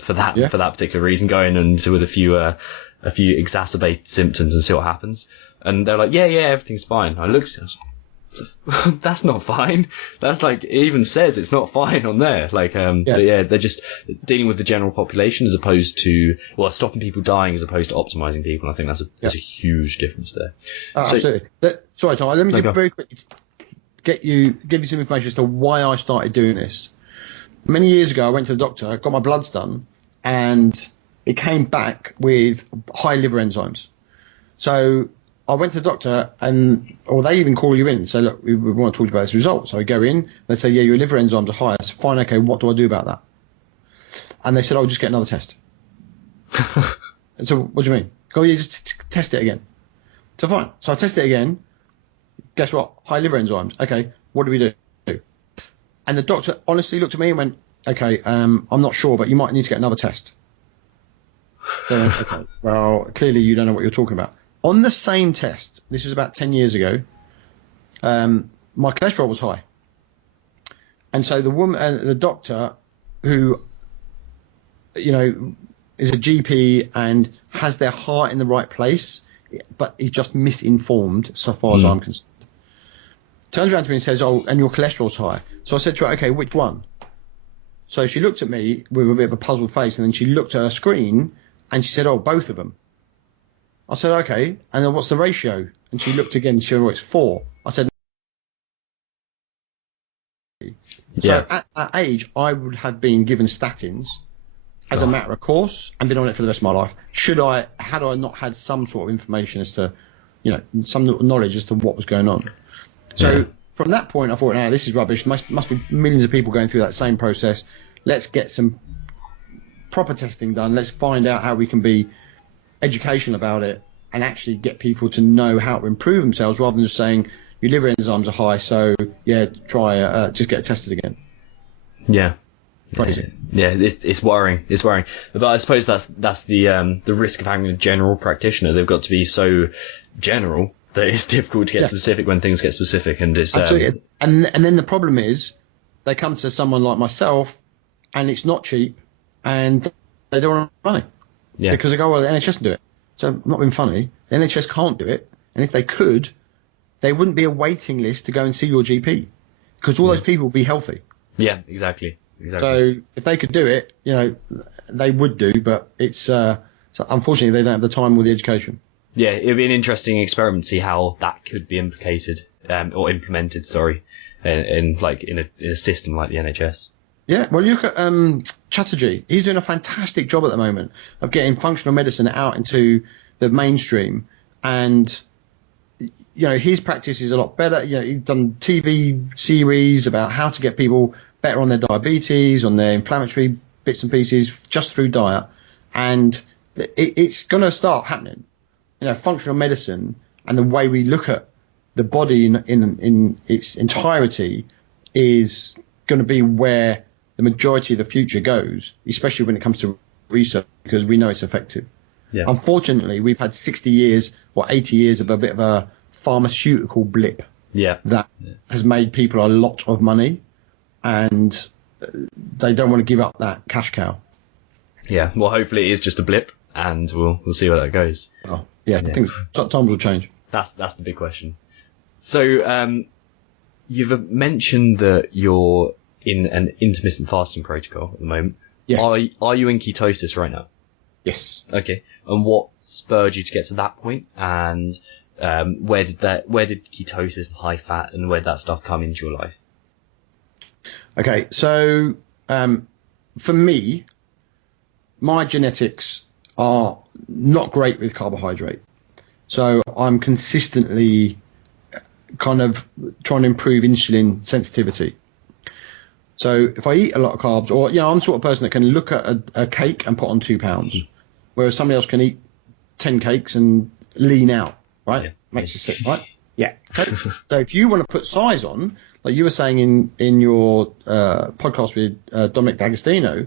for that particular reason, going and with a few exacerbated symptoms and see what happens. And they're like, yeah, everything's fine. I looked, that's not fine. That's like, it even says it's not fine on there. Like, they're just dealing with the general population as opposed to, stopping people dying as opposed to optimizing people. I think there's a huge difference there. Absolutely. Sorry, Tom, let me very quickly give you some information as to why I started doing this. Many years ago, I went to the doctor, got my bloods done, and it came back with high liver enzymes. So I went to the doctor, or they even call you in and say, look, we want to talk about this result. So I go in, they say, yeah, your liver enzymes are high. I said, fine, okay, what do I do about that? And they said, just get another test. And so what do you mean? Go, yeah, just test it again. So fine. So I test it again. Guess what? High liver enzymes. Okay, what do we do? And the doctor honestly looked at me and went, okay, I'm not sure, but you might need to get another test. So I went, okay, well, clearly you don't know what you're talking about. On the same test, this was about 10 years ago, my cholesterol was high. And so the doctor who, is a GP and has their heart in the right place, but is just misinformed so far as I'm concerned, turns around to me and says, and your cholesterol's high. So I said to her, okay, which one? So she looked at me with a bit of a puzzled face, and then she looked at her screen and she said, both of them. I said, okay, and then what's the ratio? And she looked again, she said, it's 4. I said, so at that age, I would have been given statins as a matter of course and been on it for the rest of my life. Had I not had some sort of information as to, some knowledge as to what was going on. So from that point, I thought, this is rubbish. Must be millions of people going through that same process. Let's get some proper testing done. Let's find out how we can be educational about it and actually get people to know how to improve themselves rather than just saying your liver enzymes are high, so try just get it tested again. Crazy. It's worrying. But I suppose that's the risk of having a general practitioner. They've got to be so general that it's difficult to get specific when things get specific, and it's absolutely. And then the problem is they come to someone like myself and it's not cheap and they don't want money. Yeah. Because they go, well, the NHS can do it. So I'm not being funny. The NHS can't do it. And if they could, there wouldn't be a waiting list to go and see your GP because all those people would be healthy. Yeah, exactly. So if they could do it, they would do, but it's so unfortunately they don't have the time or the education. Yeah, it'd be an interesting experiment to see how that could be implemented, in a system like the NHS. Yeah, well, look at Chatterjee. He's doing a fantastic job at the moment of getting functional medicine out into the mainstream, and his practice is a lot better. He's done TV series about how to get people better on their diabetes, on their inflammatory bits and pieces, just through diet, and it's going to start happening. Functional medicine and the way we look at the body in its entirety is going to be where the majority of the future goes, especially when it comes to research, because we know it's effective. Yeah. Unfortunately, we've had 60 years or 80 years of a bit of a pharmaceutical blip that has made people a lot of money, and they don't want to give up that cash cow. Yeah, well, hopefully it is just a blip, and we'll see where that goes. Oh, yeah, I think times will change. That's the big question. So you've mentioned that you're in an intermittent fasting protocol at the moment. Yeah. Are you in ketosis right now? Yes. Okay. And what spurred you to get to that point? And where did ketosis and high fat and where did that stuff come into your life? Okay, so for me, my genetics are not great with carbohydrate. So I'm consistently kind of trying to improve insulin sensitivity. So if I eat a lot of carbs, or, I'm the sort of person that can look at a cake and put on 2 pounds, whereas somebody else can eat 10 cakes and lean out, right? Yeah. Makes you sick, right? Yeah. Okay. So if you want to put size on, like you were saying in your podcast with Dominic D'Agostino,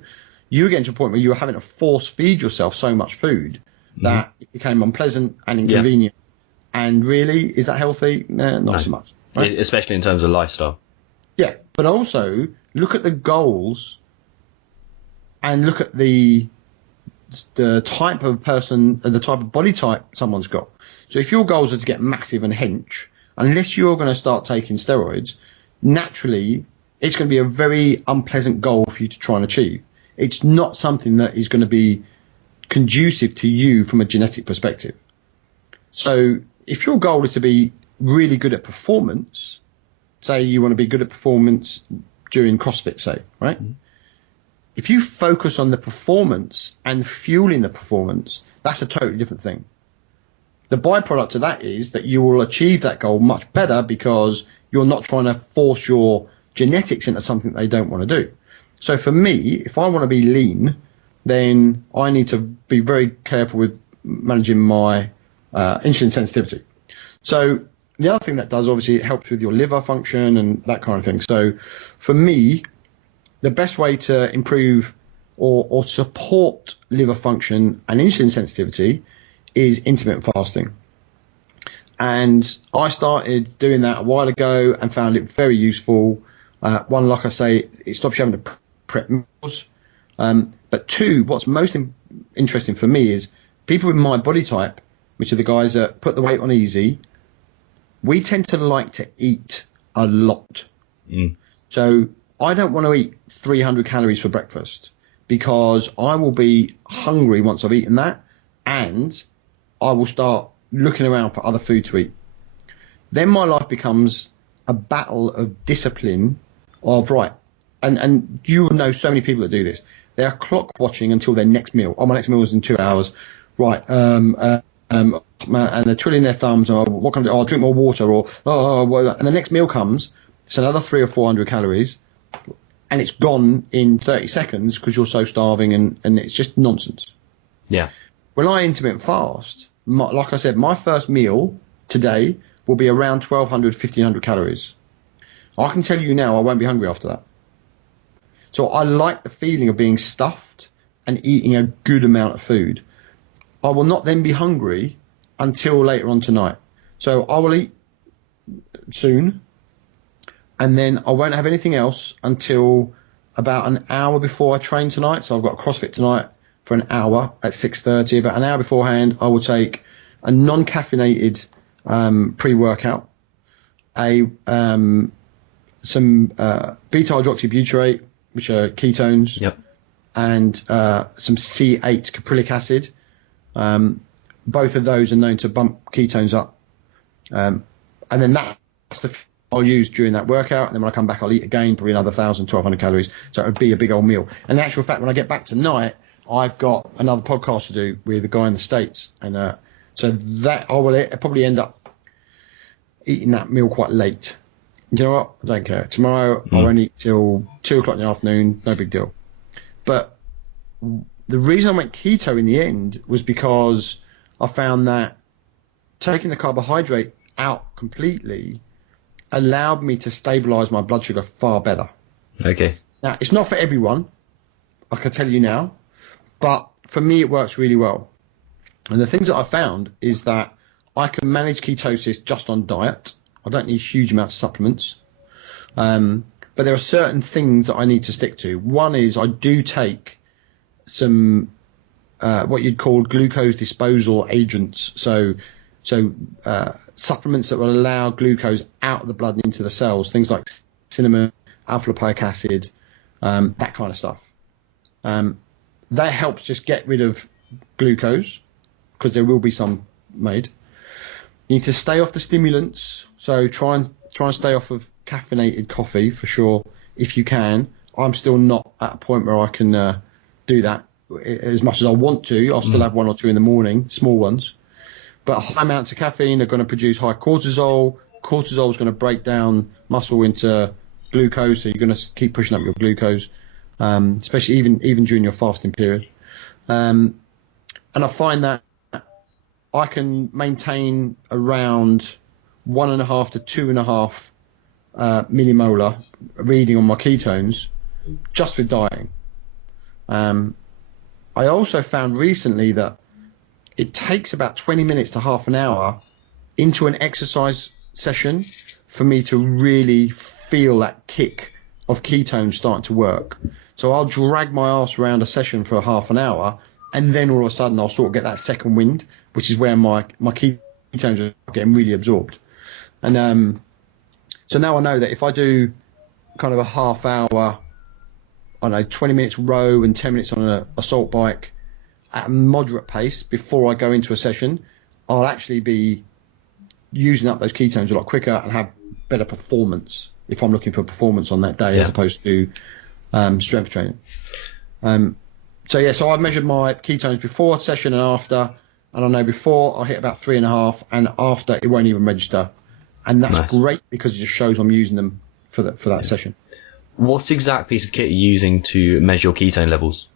you were getting to a point where you were having to force feed yourself so much food that it became unpleasant and inconvenient. Yeah. And really, is that healthy? Nah, not so much. Right? Especially in terms of lifestyle. Yeah, but also look at the goals and look at the type of person and the type of body type someone's got. So if your goals are to get massive and hench, unless you're going to start taking steroids, naturally it's going to be a very unpleasant goal for you to try and achieve. It's not something that is going to be conducive to you from a genetic perspective. So if your goal is to be really good at performance, say you want to be good at performance during CrossFit, say, right? Mm-hmm. If you focus on the performance and fueling the performance, that's a totally different thing. The byproduct of that is that you will achieve that goal much better because you're not trying to force your genetics into something they don't want to do. So for me, if I want to be lean, then I need to be very careful with managing my insulin sensitivity. So the other thing that does, obviously, it helps with your liver function and that kind of thing. So for me, the best way to improve or support liver function and insulin sensitivity is intermittent fasting. And I started doing that a while ago and found it very useful. One, like I say, it stops you having to prep meals. But two, what's most interesting for me is people with my body type, which are the guys that put the weight on easy, we tend to like to eat a lot. So I don't want to eat 300 calories for breakfast because I will be hungry once I've eaten that, and I will start looking around for other food to eat. Then my life becomes a battle of discipline of, right, and you will know so many people that do this. They are clock watching until their next meal. Oh, my next meal is in 2 hours. Right. And they're twiddling their thumbs. Or what can I do? Oh, I'll drink more water. Or and the next meal comes. It's another 300 or 400 calories, and it's gone in 30 seconds because you're so starving, and it's just nonsense. Yeah. When I intermittent fast, like I said, my first meal today will be around 1,200, 1,500 calories. I can tell you now, I won't be hungry after that. So I like the feeling of being stuffed and eating a good amount of food. I will not then be hungry until later on tonight. So I will eat soon, and then I won't have anything else until about an hour before I train tonight. So I've got CrossFit tonight for an hour at 6:30. About an hour beforehand, I will take a non-caffeinated pre-workout, some beta-hydroxybutyrate, which are ketones, and some C8 caprylic acid. Both of those are known to bump ketones up. And then that's the I'll use during that workout. And then when I come back, I'll eat again, probably another 1,000, 1,200 calories. So it would be a big old meal. And in actual fact, when I get back tonight, I've got another podcast to do with a guy in the States. And so that I will probably end up eating that meal quite late. Do you know what? I don't care. Tomorrow I won't eat till 2 o'clock in the afternoon. No big deal. But the reason I went keto in the end was because I found that taking the carbohydrate out completely allowed me to stabilize my blood sugar far better. Okay. Now, it's not for everyone, I can tell you now, but for me it works really well. And the things that I found is that I can manage ketosis just on diet. I don't need huge amounts of supplements. But but there are certain things that I need to stick to. One is I do take some what you'd call glucose disposal agents. So supplements that will allow glucose out of the blood and into the cells, things like cinnamon, alpha-lipoic acid, that kind of stuff. That helps just get rid of glucose, because there will be some made. You need to stay off the stimulants, so try and stay off of caffeinated coffee for sure if you can. I'm still not at a point where I can do that as much as I want to. I'll still have 1 or 2 in the morning, small ones. But high amounts of caffeine are going to produce high cortisol. Cortisol is going to break down muscle into glucose, so you're going to keep pushing up your glucose, especially even during your fasting period. And I find that I can maintain around 1.5 to 2.5 millimolar reading on my ketones just with dieting. I also found recently that it takes about 20 minutes to half an hour into an exercise session for me to really feel that kick of ketones starting to work. So I'll drag my ass around a session for half an hour, and then all of a sudden I'll sort of get that second wind, which is where my ketones are getting really absorbed. And so now I know that if I do kind of a half hour, I don't know, 20 minutes row and 10 minutes on an assault bike at a moderate pace before I go into a session, I'll actually be using up those ketones a lot quicker and have better performance if I'm looking for performance on that day, as opposed to strength training. So I've measured my ketones before a session and after, and I know before I hit about 3.5, and after it won't even register. And that's great because it just shows I'm using them for that session. What exact piece of kit are you using to measure your ketone levels?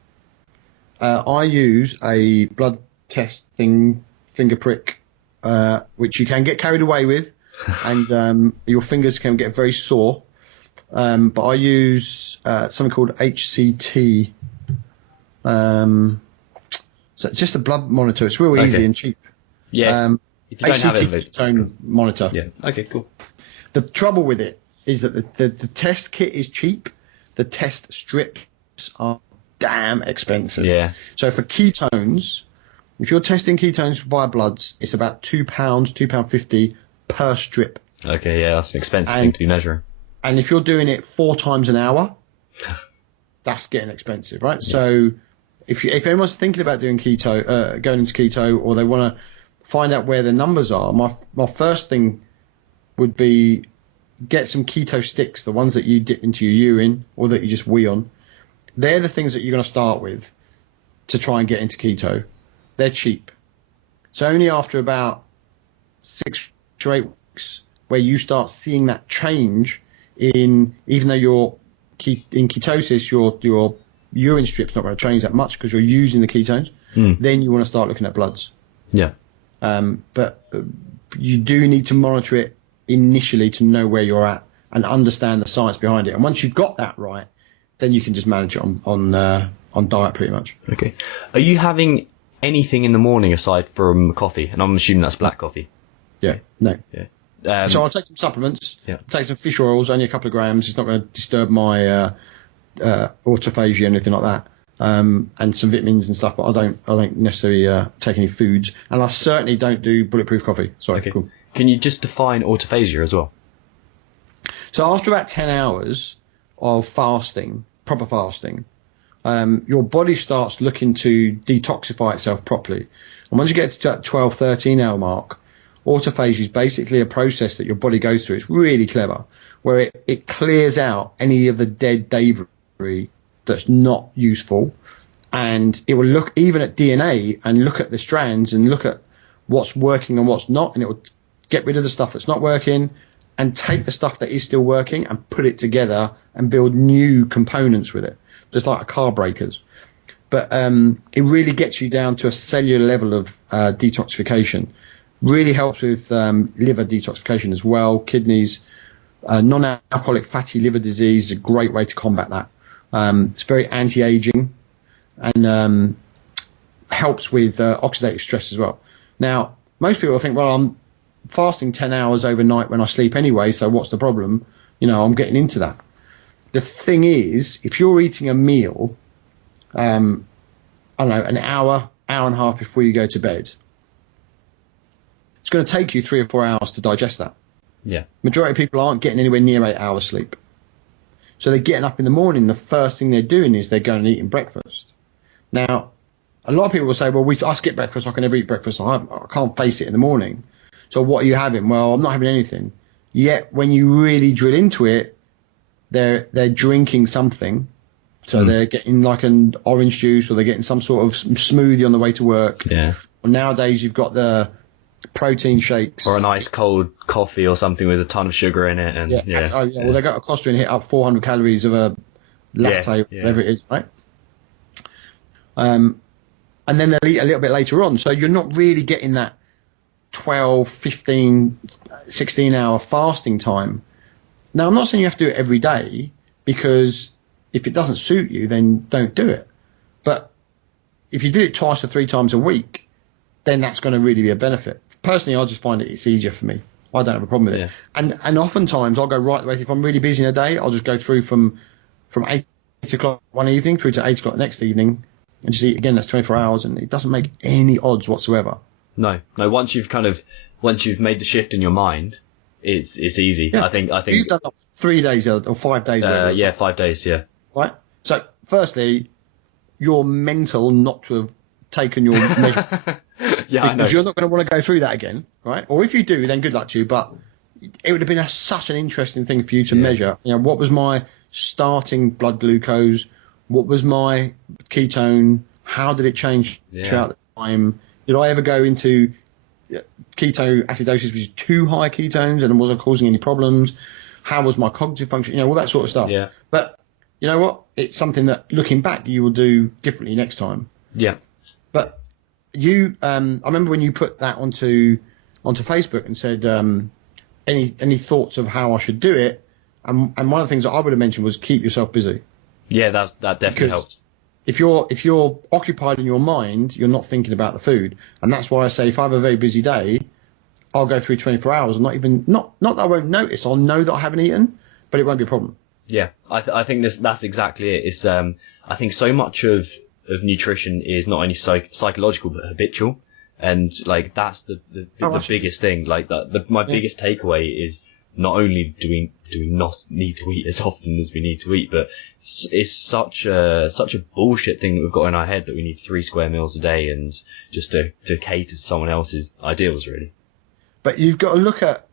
I use a blood testing finger prick, which you can get carried away with, and your fingers can get very sore. But I use something called HCT. So it's just a blood monitor. It's real easy and cheap. Yeah. If you don't have it, ketone monitor. Yeah. Okay. Cool. The trouble with it is that the test kit is cheap. The test strips are damn expensive. Yeah. So for ketones, if you're testing ketones via bloods, it's about £2.50 per strip. Okay. Yeah, that's an expensive thing to be measuring. And if you're doing it 4 times an hour, that's getting expensive, right? Yeah. So if anyone's thinking about doing keto, going into keto, or they want to find out where the numbers are, my first thing would be get some keto sticks, the ones that you dip into your urine or that you just wee on. They're the things that you're going to start with to try and get into keto. They're cheap. So only after about 6 to 8 weeks where you start seeing that change in, even though you're in ketosis, your urine strip's not going to change that much because you're using the ketones, then you want to start looking at bloods. Yeah. But you do need to monitor it initially to know where you're at and understand the science behind it. And once you've got that right, then you can just manage it on diet pretty much. Okay. Are you having anything in the morning aside from coffee? And I'm assuming that's black coffee. Yeah. No. Yeah. So I'll take some supplements. Yeah. Take some fish oils, only a couple of grams. It's not going to disturb my autophagy or anything like that. And some vitamins and stuff, but I don't necessarily take any foods, and I certainly don't do bulletproof coffee. Sorry. Okay. Cool. Can you just define autophagy as well? So after about 10 hours of fasting, proper fasting, your body starts looking to detoxify itself properly. And once you get to that 12, 13 hour mark, autophagy is basically a process that your body goes through. It's really clever, where it clears out any of the dead debris that's not useful, and it will look even at DNA and look at the strands and look at what's working and what's not, and it will get rid of the stuff that's not working and take the stuff that is still working and put it together and build new components with it, just like a car breakers. But it really gets you down to a cellular level of detoxification. Really helps with liver detoxification as well, kidneys. Non-alcoholic fatty liver disease is a great way to combat that. It's very anti-aging and helps with oxidative stress as well. Now, most people think, well, I'm fasting 10 hours overnight when I sleep anyway, so what's the problem? I'm getting into that. the thing is, if you're eating a meal, I don't know, an hour and a half before you go to bed, it's going to take you 3 or 4 hours to digest that. Yeah. Majority of people aren't getting anywhere near 8 hours sleep. So they're getting up in the morning. The first thing they're doing is they're going and eating breakfast. Now, a lot of people will say, well, I skip breakfast. I can never eat breakfast. I can't face it in the morning. So what are you having? Well, I'm not having anything. Yet when you really drill into it, they're drinking something. So they're getting like an orange juice, or they're getting some sort of smoothie on the way to work. Yeah. Or nowadays you've got the protein shakes. Or a nice cold coffee or something with a ton of sugar in it. And Well, they got a cluster and hit up 400 calories of a latte, whatever it is, right? And then they'll eat a little bit later on. So you're not really getting that 12, 15, 16-hour fasting time. Now, I'm not saying you have to do it every day, because if it doesn't suit you, then don't do it. But if you do it twice or 3 times a week, then that's going to really be a benefit. Personally, I just find it's easier for me. I don't have a problem with it. And oftentimes I'll go right the way. If I'm really busy in a day, I'll just go through from 8 o'clock one evening through to 8 o'clock the next evening, and just eat again. That's 24 hours, and it doesn't make any odds whatsoever. No. Once you've made the shift in your mind, it's easy. Yeah. I think you've done 3 days or 5 days. 5 days. Yeah. Right. So, firstly, you're mental not to have taken your measure. Yeah, I know. Because you're not going to want to go through that again, right? Or if you do, then good luck to you. But it would have been such an interesting thing for you to measure. You know, what was my starting blood glucose? What was my ketone? How did it change throughout the time? Did I ever go into ketoacidosis, which is too high ketones, and was I causing any problems? How was my cognitive function? You know, all that sort of stuff. Yeah. But you know what? It's something that, looking back, you will do differently next time. Yeah. But you, I remember when you put that onto Facebook and said, any thoughts of how I should do it? And one of the things that I would have mentioned was keep yourself busy. Yeah, that definitely helped. If you're occupied in your mind, you're not thinking about the food. And that's why I say, if I have a very busy day, I'll go through 24 hours and not that I won't notice. I'll know that I haven't eaten, but it won't be a problem. Yeah, I think that's exactly it. It's I think so much of nutrition is not only psychological but habitual, and like that's the biggest thing. Like my biggest takeaway is, not only do we not need to eat as often as we need to eat, but it's such a bullshit thing that we've got in our head that we need 3 square meals a day and just to cater to someone else's ideals, really. But you've got to look at,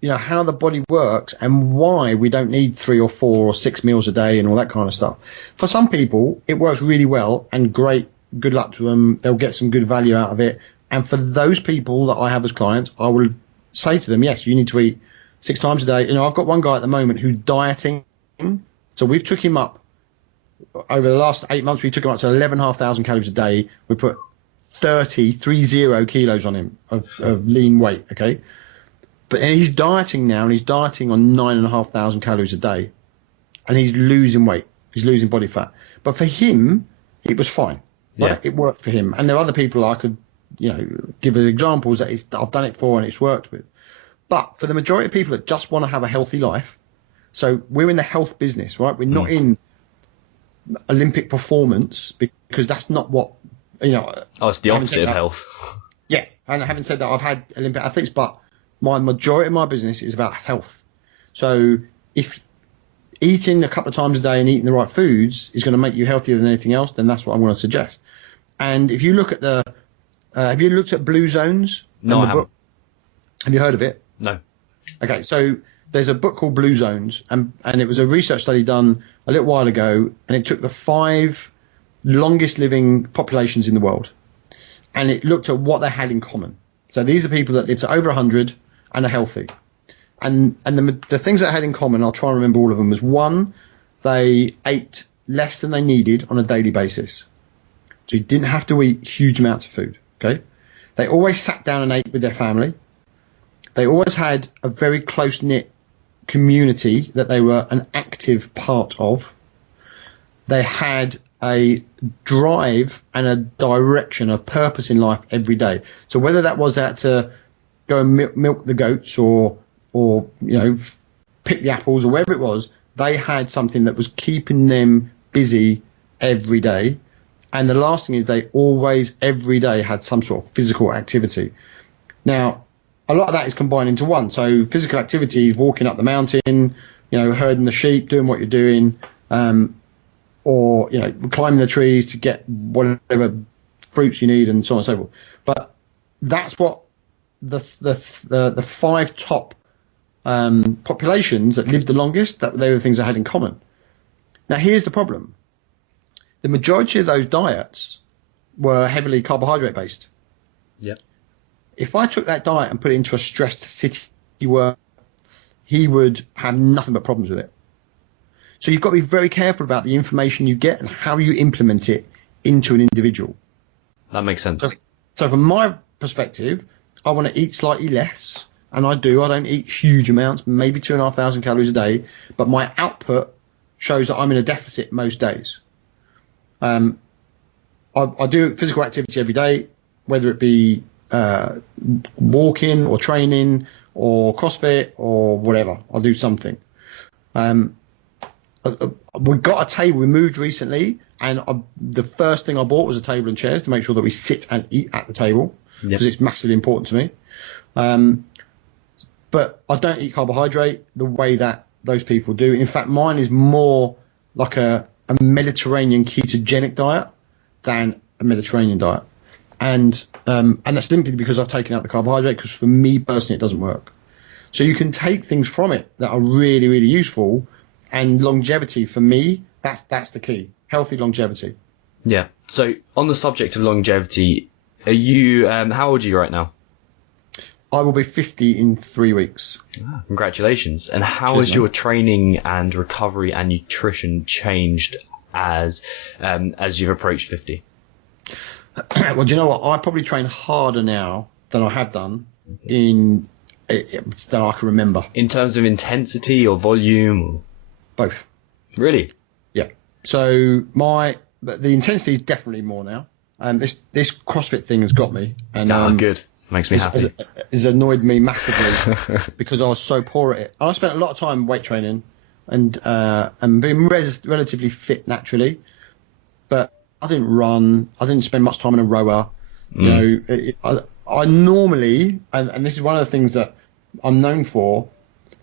you know, how the body works and why we don't need 3 or 4 or 6 meals a day and all that kind of stuff. For some people, it works really well, and great, good luck to them. They'll get some good value out of it. And for those people that I have as clients, I will say to them, yes, you need to eat 6 times a day. You know, I've got one guy at the moment who's dieting. So we've took him up over the last 8 months. We took him up to 11,500 calories a day. We put 30 kilos on him of lean weight. Okay. But he's dieting now, and he's dieting on 9,500 calories a day, and he's losing weight. He's losing body fat. But for him, it was fine. Right? Yeah. It worked for him. And there are other people I could, you know, give as examples that I've done it for and it's worked with. But for the majority of people that just want to have a healthy life, so we're in the health business, right? We're not in Olympic performance, because that's not what, you know. Oh, it's the opposite of health. Yeah. And having said that, I've had Olympic athletes, but my majority of my business is about health. So if eating a couple of times a day and eating the right foods is going to make you healthier than anything else, then that's what I'm going to suggest. And if you look at have you looked at Blue Zones? No, I haven't. Have you heard of it? No. Okay, so there's a book called Blue Zones, and it was a research study done a little while ago, and it took the 5 longest living populations in the world, and it looked at what they had in common. So these are people that live to over 100 and are healthy. And the things that I had in common, I'll try and remember all of them, was 1, they ate less than they needed on a daily basis. So you didn't have to eat huge amounts of food, okay? They always sat down and ate with their family. They always had a very close-knit community that they were an active part of. They had a drive and a direction, a purpose in life every day. So whether that was out to go and milk the goats or you know, pick the apples or whatever it was, they had something that was keeping them busy every day. And the last thing is they always, every day, had some sort of physical activity. Now, a lot of that is combined into one. So physical activity is walking up the mountain, herding the sheep, doing what you're doing, or, climbing the trees to get whatever fruits you need and so on and so forth. But that's what the 5 top populations that lived the longest, they were the things they had in common. Now, here's the problem. The majority of those diets were heavily carbohydrate based. Yep. If I took that diet and put it into a stressed city worker, he would have nothing but problems with it. So you've got to be very careful about the information you get and how you implement it into an individual. That makes sense. So from my perspective, I want to eat slightly less, and I do. I don't eat huge amounts, maybe 2,500 calories a day, but my output shows that I'm in a deficit most days. I do physical activity every day, whether it be walking or training or CrossFit or whatever. I'll do something. We got a table. We moved recently, and the first thing I bought was a table and chairs to make sure that we sit and eat at the table, because it's massively important to me. But I don't eat carbohydrate the way that those people do. In fact, mine is more like a Mediterranean ketogenic diet than a Mediterranean diet. And that's simply because I've taken out the carbohydrate, because for me personally, it doesn't work. So you can take things from it that are really, really useful, and longevity for me, that's the key. Healthy longevity. Yeah. So on the subject of longevity, are you, how old are you right now? I will be 50 in 3 weeks. Congratulations. And how has your training and recovery and nutrition changed as you've approached 50? Well, do you know what? I probably train harder now than I have done than I can remember. In terms of intensity or volume? Or? Both. Really? Yeah. So the intensity is definitely more now. This CrossFit thing has got me. And, good. Makes me happy. It's annoyed me massively because I was so poor at it. I spent a lot of time weight training and being relatively fit naturally, but I didn't run. I didn't spend much time in a rower. I normally, and this is one of the things that I'm known for,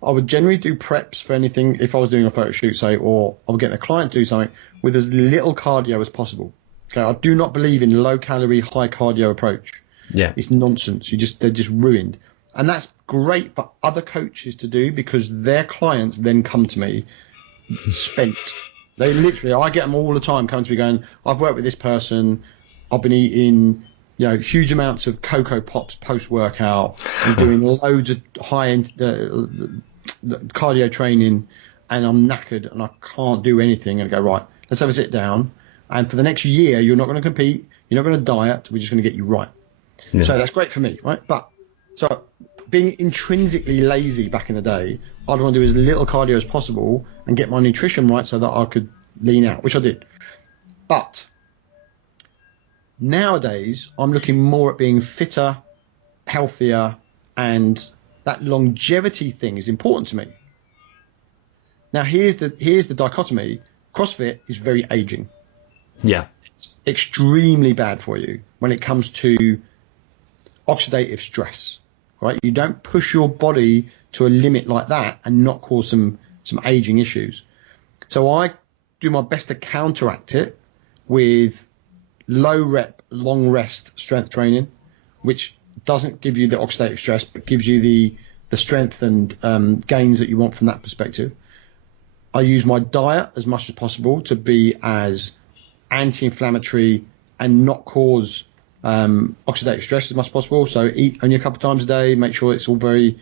I would generally do preps for anything if I was doing a photo shoot, say, or I would get a client to do something with as little cardio as possible. Okay, I do not believe in low calorie, high cardio approach. Yeah, it's nonsense. They're just ruined, and that's great for other coaches to do because their clients then come to me spent. They literally, I get them all the time coming to me going, I've worked with this person, I've been eating, huge amounts of Cocoa Pops post workout, I'm doing loads of high end cardio training, and I'm knackered and I can't do anything. And I go, right, let's have a sit down, and for the next year, you're not going to compete, you're not going to diet, we're just going to get you right. Yeah. So that's great for me, right? But so being intrinsically lazy back in the day, I'd want to do as little cardio as possible and get my nutrition right so that I could lean out, which I did. But nowadays, I'm looking more at being fitter, healthier, and that longevity thing is important to me. Now, here's the dichotomy. CrossFit is very aging. Yeah. It's extremely bad for you when it comes to oxidative stress, right? You don't push your body to a limit like that and not cause some aging issues. So I do my best to counteract it with low rep, long rest strength training, which doesn't give you the oxidative stress, but gives you the strength and gains that you want from that perspective. I use my diet as much as possible to be as anti-inflammatory and not cause oxidative stress as much as possible. So eat only a couple of times a day, make sure it's all very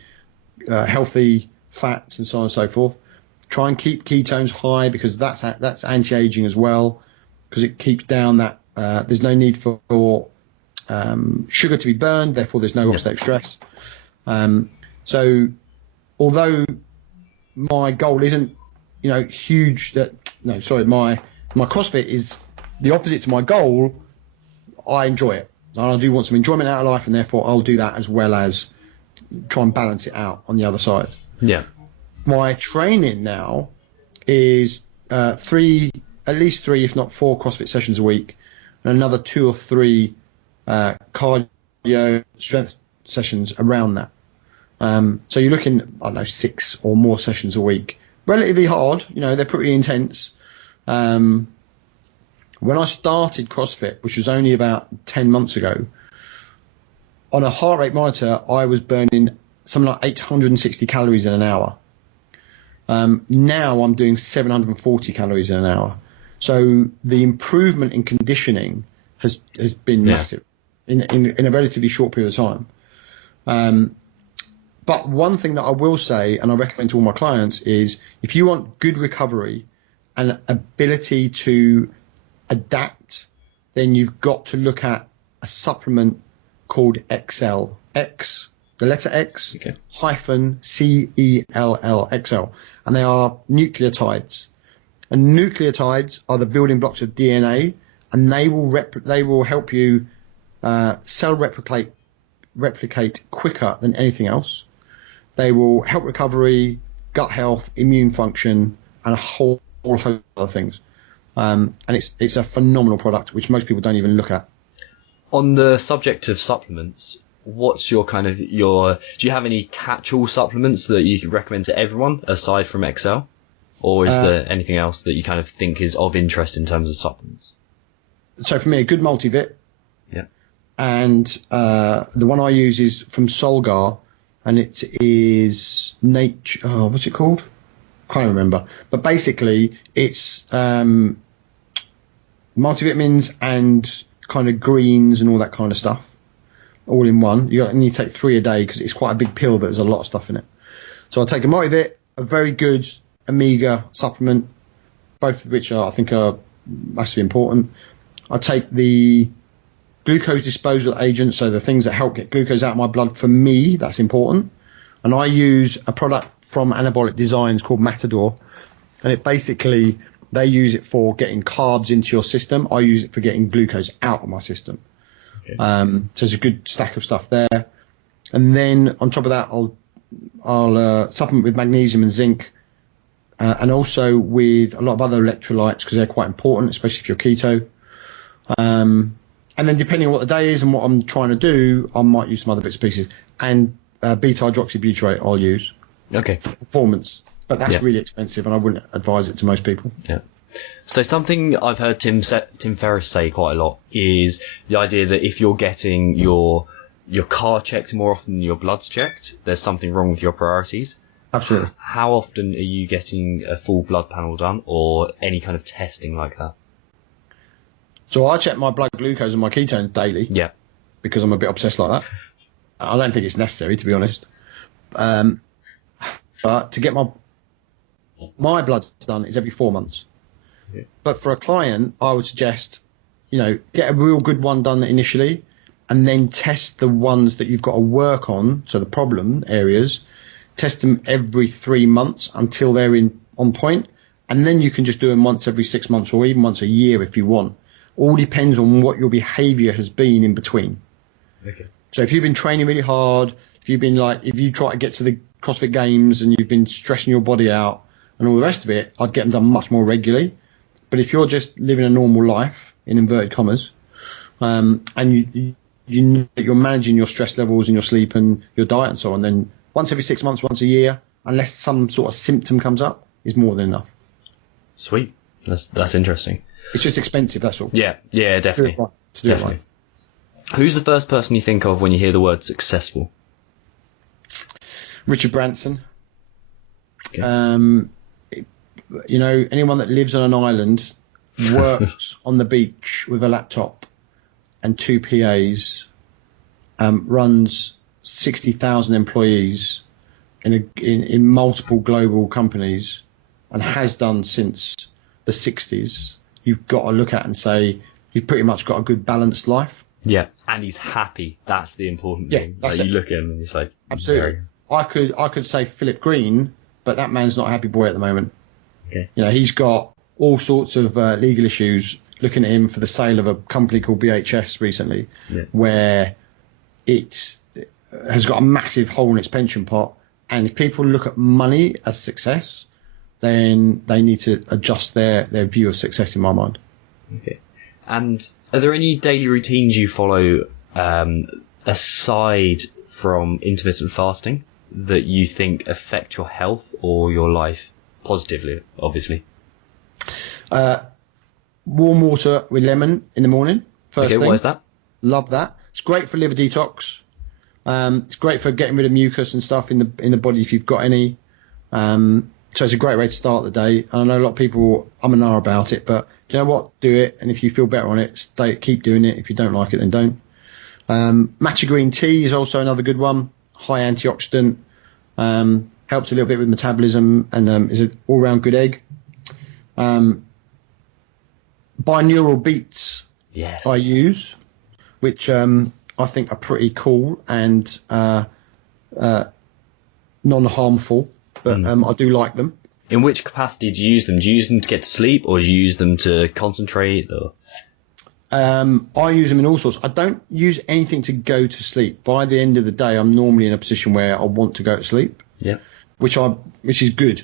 healthy fats and so on and so forth. Try and keep ketones high because that's anti-aging as well, because it keeps down that there's no need for sugar to be burned, therefore there's no oxidative stress. So although my goal isn't huge, my CrossFit is the opposite to my goal, I enjoy it. I do want some enjoyment out of life, and therefore I'll do that as well as try and balance it out on the other side. Yeah. My training now is at least three, if not four CrossFit sessions a week, and another 2 or 3 cardio strength sessions around that. So you're looking, I don't know, 6 or more sessions a week. Relatively hard, they're pretty intense. When I started CrossFit, which was only about 10 months ago, on a heart rate monitor, I was burning something like 860 calories in an hour. Now I'm doing 740 calories in an hour. So the improvement in conditioning has been massive in a relatively short period of time. But one thing that I will say, and I recommend to all my clients, is if you want good recovery and ability to adapt, then you've got to look at a supplement called XL. X, the letter X, hyphen CELL, XL. And they are nucleotides. And nucleotides are the building blocks of DNA, and they will help you cell replicate quicker than anything else. They will help recovery, gut health, immune function, and a whole host of other things. And it's a phenomenal product, which most people don't even look at. On the subject of supplements, what's do you have any catch-all supplements that you could recommend to everyone aside from XL? Or is there anything else that you kind of think is of interest in terms of supplements? So for me, a good multivit. Yeah. And the one I use is from Solgar, and it is what's it called? Can't remember. But basically, it's multivitamins and kind of greens and all that kind of stuff, all in one. You need to take 3 a day because it's quite a big pill, but there's a lot of stuff in it. So I'll take a multivit, a very good omega supplement, both of which I think are massively important. I take the glucose disposal agent, so the things that help get glucose out of my blood. For me, that's important. And I use a product from Anabolic Designs called Matador, and it basically, they use it for getting carbs into your system. I use it for getting glucose out of my system. Okay. So there's a good stack of stuff there. And then on top of that, I'll supplement with magnesium and zinc, and also with a lot of other electrolytes because they're quite important, especially if you're keto. And then depending on what the day is and what I'm trying to do, I might use some other bits and pieces. And beta hydroxybutyrate I'll use. Okay. For performance. But that's really expensive, and I wouldn't advise it to most people. Yeah. So something I've heard Tim Ferriss say quite a lot is the idea that if you're getting your car checked more often than your blood's checked, there's something wrong with your priorities. Absolutely. How often are you getting a full blood panel done or any kind of testing like that? So I check my blood glucose and my ketones daily. Yeah. Because I'm a bit obsessed like that. I don't think it's necessary, to be honest. But to get my blood done is every 4 months. Yeah. But for a client, I would suggest, get a real good one done initially, and then test the ones that you've got to work on. So the problem areas, test them every 3 months until they're on point, and then you can just do them once every 6 months or even once a year if you want. All depends on what your behavior has been in between. Okay. So if you've been training really hard, if you try to get to the CrossFit Games and you've been stressing your body out and all the rest of it, I'd get them done much more regularly. But if you're just living a normal life, in inverted commas, and you know that you're managing your stress levels and your sleep and your diet and so on, then once every 6 months, once a year, unless some sort of symptom comes up, is more than enough. Sweet. That's interesting. It's just expensive, that's all. Yeah, definitely. To do it right. Who's the first person you think of when you hear the word successful? Richard Branson. Okay. Anyone that lives on an island, works on the beach with a laptop and 2 PAs, runs 60,000 employees in multiple global companies, and has done since the 60s, you've got to look at and say he's pretty much got a good balanced life. Yeah, and he's happy. That's the important thing. Like, you look at him and you say, absolutely. I could say Philip Green, but that man's not a happy boy at the moment. Okay. He's got all sorts of legal issues. Looking at him for the sale of a company called BHS recently, where it has got a massive hole in its pension pot. And if people look at money as success, then they need to adjust their view of success in my mind. Okay. And are there any daily routines you follow aside from intermittent fasting that you think affect your health or your life positively, obviously? Warm water with lemon in the morning. First thing. Why is that? Love that. It's great for liver detox. It's great for getting rid of mucus and stuff in the body if you've got any. So it's a great way to start the day. I know a lot of people and ah about it, but you know what? Do it, and if you feel better on it, keep doing it. If you don't like it, then don't. Matcha Green Tea is also another good one. High antioxidant, helps a little bit with metabolism, and is an all-round good egg. Binaural beats, yes, I use, which I think are pretty cool and non-harmful, but I do like them. In which capacity do you use them? Do you use them to get to sleep, or do you use them to concentrate? Or I use them in all sorts. I don't use anything to go to sleep. By the end of the day, I'm normally in a position where I want to go to sleep. Yeah, which is good.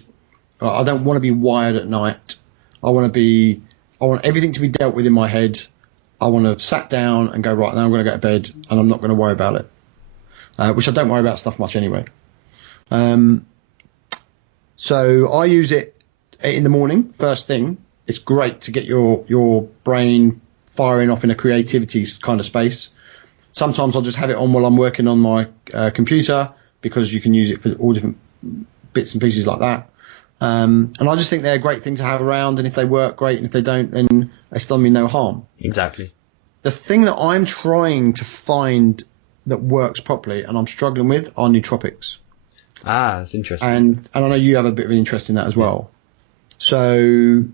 I don't want to be wired at night. I want everything to be dealt with in my head. I want to sat down and go, right, now I'm going to go to bed and I'm not going to worry about it, which I don't worry about stuff much anyway. So I use it in the morning, first thing. It's great to get your brain firing off in a creativity kind of space. Sometimes I'll just have it on while I'm working on my computer, because you can use it for all different bits and pieces like that. And I just think they're a great thing to have around, and if they work, great, and if they don't, then it's done me no harm. Exactly. The thing that I'm trying to find that works properly, and I'm struggling with, are nootropics. Ah, that's interesting. And I know you have a bit of an interest in that as well. So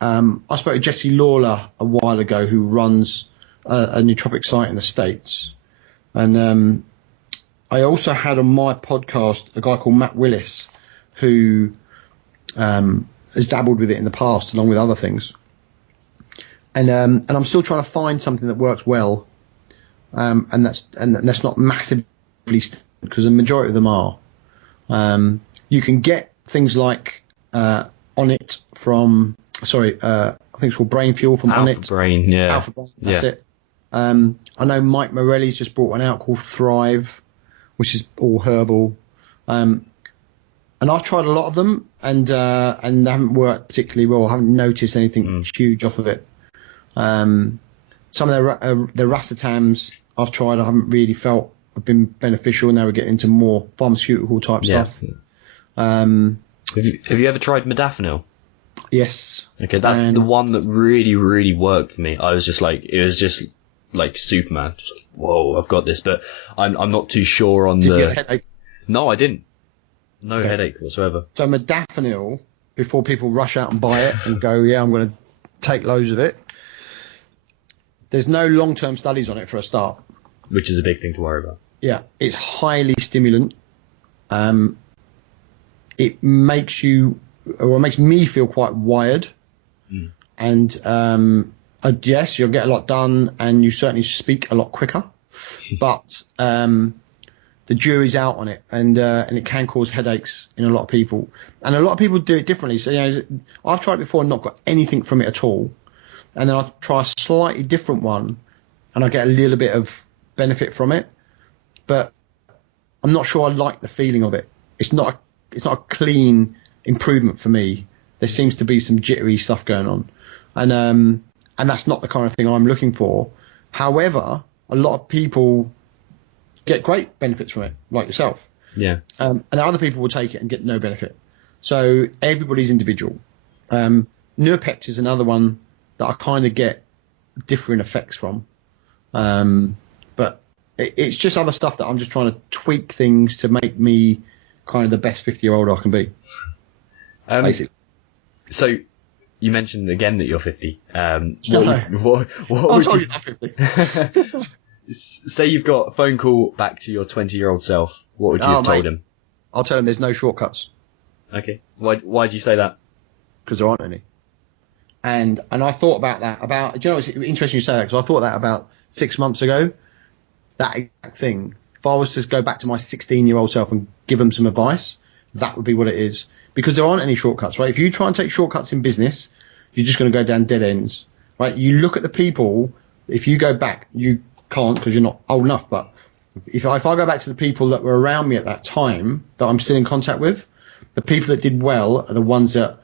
I spoke to Jesse Lawler a while ago, who runs a nootropic site in the States. And I also had on my podcast a guy called Matt Willis, who has dabbled with it in the past, along with other things. And I'm still trying to find something that works well, and that's not massively, because the majority of them are. You can get things like Onnit from, I think it's called Brain Fuel from Alpha Onnit. Brain, yeah. Alpha Brain, that's it. I know Mike Morelli's just brought one out called Thrive, which is all herbal. And I've tried a lot of them, and they haven't worked particularly well. I haven't noticed anything huge off of it. Some of their racetams I've tried, I haven't really felt have been beneficial. Now we're getting into more pharmaceutical type stuff. Have you ever tried modafinil? Yes. Okay, that's the one that really, really worked for me. It was just like Superman. Just like, whoa, I've got this, but I'm not too sure on Did you get a headache? No, I didn't. No headache whatsoever. So modafinil, before people rush out and buy it and go, yeah, I'm going to take loads of it, there's no long-term studies on it for a start. Which is a big thing to worry about. Yeah, it's highly stimulant. It makes me feel quite wired. And yes, you'll get a lot done, and you certainly speak a lot quicker. But the jury's out on it, and it can cause headaches in a lot of people. And a lot of people do it differently. So I've tried it before and not got anything from it at all. And then I try a slightly different one, and I get a little bit of benefit from it, but I'm not sure I like the feeling of it. It's not a clean improvement for me. There seems to be some jittery stuff going on, and that's not the kind of thing I'm looking for. However, a lot of people get great benefits from it, like yourself. Yeah. And other people will take it and get no benefit. So everybody's individual. Neuropept is another one that I kind of get different effects from. But it's just other stuff that I'm just trying to tweak things to make me kind of the best 50-year-old I can be. Basically. So you mentioned again that you're 50. What would you? I'm 50. Say you've got a phone call back to your 20-year-old self. What would you have told him? I'll tell him there's no shortcuts. Okay. Why do you say that? Because there aren't any. And I thought about that. It's interesting you say that, because I thought that about 6 months ago. That exact thing. If I was to go back to my 16-year-old self and give them some advice, that would be what it is. because there aren't any shortcuts, right? If you try and take shortcuts in business, you're just going to go down dead ends, right? You look at the people, if you go back, you can't because you're not old enough, but if I go back to the people that were around me at that time that I'm still in contact with, the people that did well are the ones that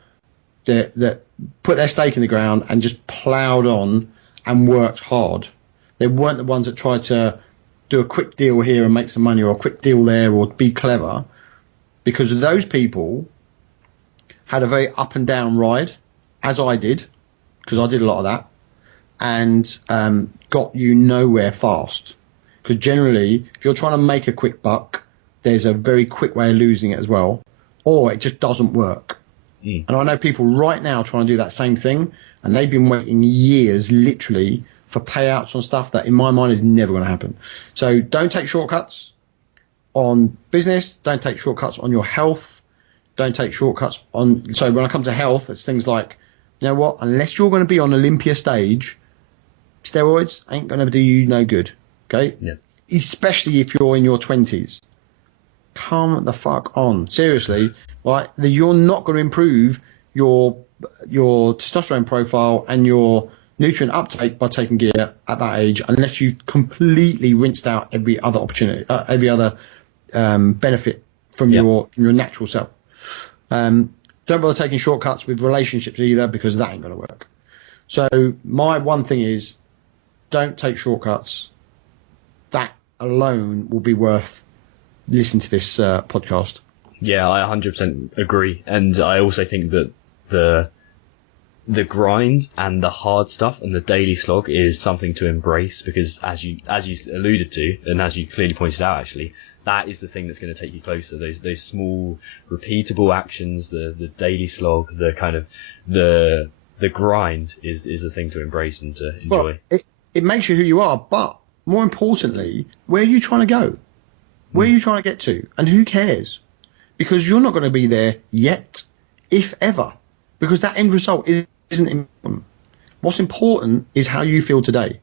put their stake in the ground and just ploughed on and worked hard. They weren't the ones that tried to do a quick deal here and make some money, or a quick deal there, or be clever, because those people had a very up and down ride, as I did, because I did a lot of that, and got you nowhere fast. Because generally, if you're trying to make a quick buck, there's a very quick way of losing it as well, or it just doesn't work. And I know people right now trying to do that same thing, and they've been waiting years, literally, for payouts on stuff that in my mind is never going to happen. So don't take shortcuts on business. Don't take shortcuts on your health. Don't take shortcuts on, so when I come to health, it's things like, you know what, unless you're going to be on Olympia stage, steroids ain't going to do you no good. Okay? Yeah. Especially if you're in your 20s. Come the fuck on. Seriously, right? You're not going to improve your testosterone profile and your nutrient uptake by taking gear at that age unless you've completely rinsed out every other opportunity, every other benefit from your natural self. Don't bother taking shortcuts with relationships either, because that ain't going to work. So my one thing is, don't take shortcuts. That alone will be worth listening to this podcast. Yeah, I 100% agree. And I also think that the grind and the hard stuff and the daily slog is something to embrace, because as you alluded to, and as you clearly pointed out, actually, that is the thing that's going to take you closer. Those small, repeatable actions, the daily slog, the kind of the grind is the thing to embrace and to enjoy. Well, it makes you who you are, but more importantly, where are you trying to go? Where are you trying to get to? And who cares? Because you're not going to be there yet, if ever, because that end result isn't important. What's important is how you feel today.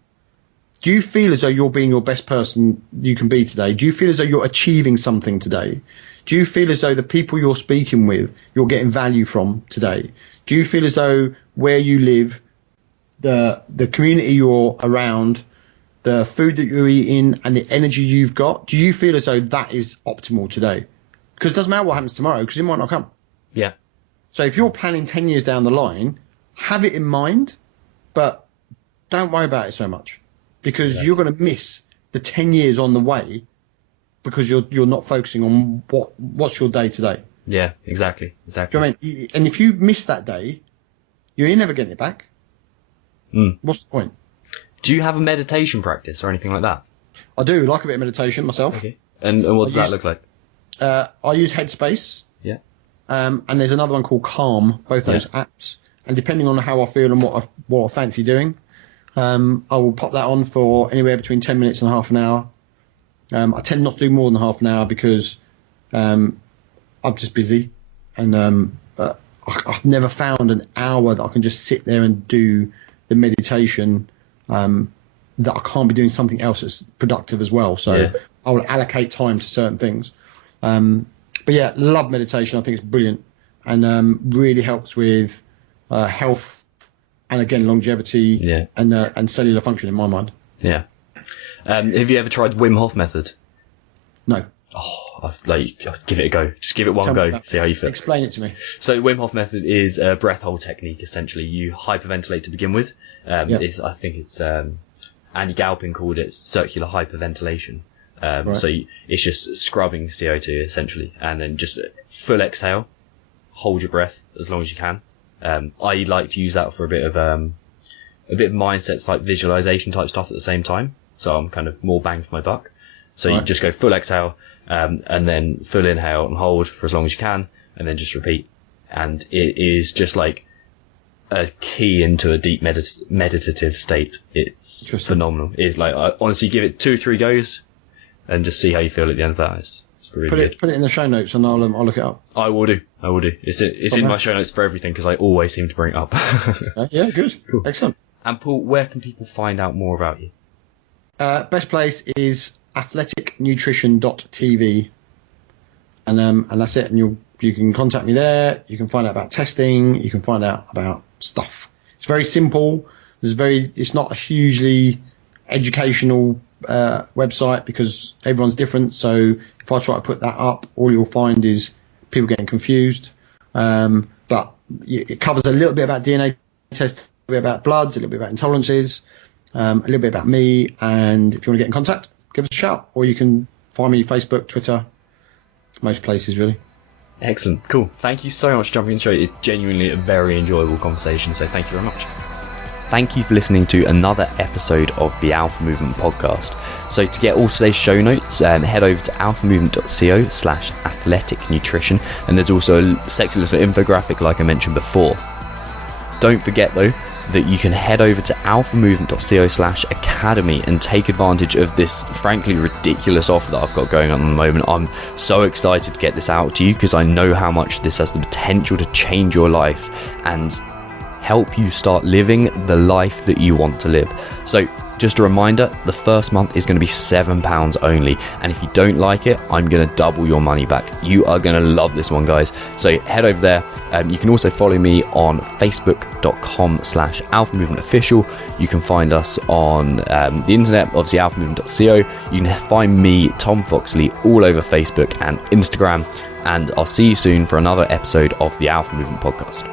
Do you feel as though you're being your best person you can be today? Do you feel as though you're achieving something today? Do you feel as though the people you're speaking with, you're getting value from today? Do you feel as though where you live, the community you're around, the food that you're eating, and the energy you've got, do you feel as though that is optimal today? Because it doesn't matter what happens tomorrow, because it might not come. Yeah. So if you're planning 10 years down the line, have it in mind, but don't worry about it so much, because you're going to miss the 10 years on the way because you're not focusing on what's your day today. Yeah, exactly. Do you know what I mean? And if you miss that day, you're never getting it back. What's the point? Do you have a meditation practice or anything like that? I do like a bit of meditation myself. Okay. And what does that look like? I use Headspace. Yeah. And there's another one called Calm, both those apps. And depending on how I feel and what I fancy doing, I will pop that on for anywhere between 10 minutes and half an hour. I tend not to do more than half an hour because I'm just busy. And I've never found an hour that I can just sit there and do the meditation that I can't be doing something else that's productive as well. So I will allocate time to certain things. But yeah, love meditation. I think it's brilliant and really helps with health and, again, longevity and cellular function in my mind. Yeah. Have you ever tried Wim Hof Method? No. Oh, give it a go. Just give it one go. See how you feel. Explain it to me. So Wim Hof Method is a breath hold technique. Essentially, you hyperventilate to begin with. I think it's Andy Galpin called it circular hyperventilation. So it's just scrubbing CO2 essentially, and then just full exhale, hold your breath as long as you can. I like to use that for a bit of mindsets, like visualization type stuff at the same time. So I'm kind of more bang for my buck. So you just go full exhale, and then full inhale and hold for as long as you can, and then just repeat. And it is just like a key into a deep meditative state. It's phenomenal. It's like, I honestly give it 2 or 3 goes and just see how you feel at the end of that. It's really good. Put it in the show notes and I'll look it up. I will do. It's in my show notes for everything, because I always seem to bring it up. Yeah, good. Cool. Excellent. And Paul, where can people find out more about you? Best place is athleticnutrition.tv, and that's it. And You can contact me there. You can find out about testing. You can find out about stuff. It's very simple. It's not a hugely educational website because everyone's different. So if I try to put that up, all you'll find is people getting confused. But it covers a little bit about DNA tests, a little bit about bloods, a little bit about intolerances, a little bit about me. And if you want to get in contact, give us a shout. Or you can find me Facebook, Twitter, most places really. Excellent. Cool. Thank you so much for jumping in straight. It's genuinely a very enjoyable conversation. So thank you very much. Thank you for listening to another episode of the Alpha Movement podcast. So to get all today's show notes, head over to alphamovement.co/athletic nutrition. And there's also a sexy little infographic like I mentioned before. Don't forget though, that you can head over to alphamovement.co/academy and take advantage of this frankly ridiculous offer that I've got going on at the moment. I'm so excited to get this out to you because I know how much this has the potential to change your life and help you start living the life that you want to live. So just a reminder, the first month is going to be £7 only, and if you don't like it, I'm going to double your money back. You are going to love this one, guys. So head over there. You can also follow me on facebook.com/alphamovementofficial. You can find us on the internet, obviously alphamovement.co. You can find me, Tom Foxley, all over Facebook and Instagram, and I'll see you soon for another episode of the Alpha Movement podcast.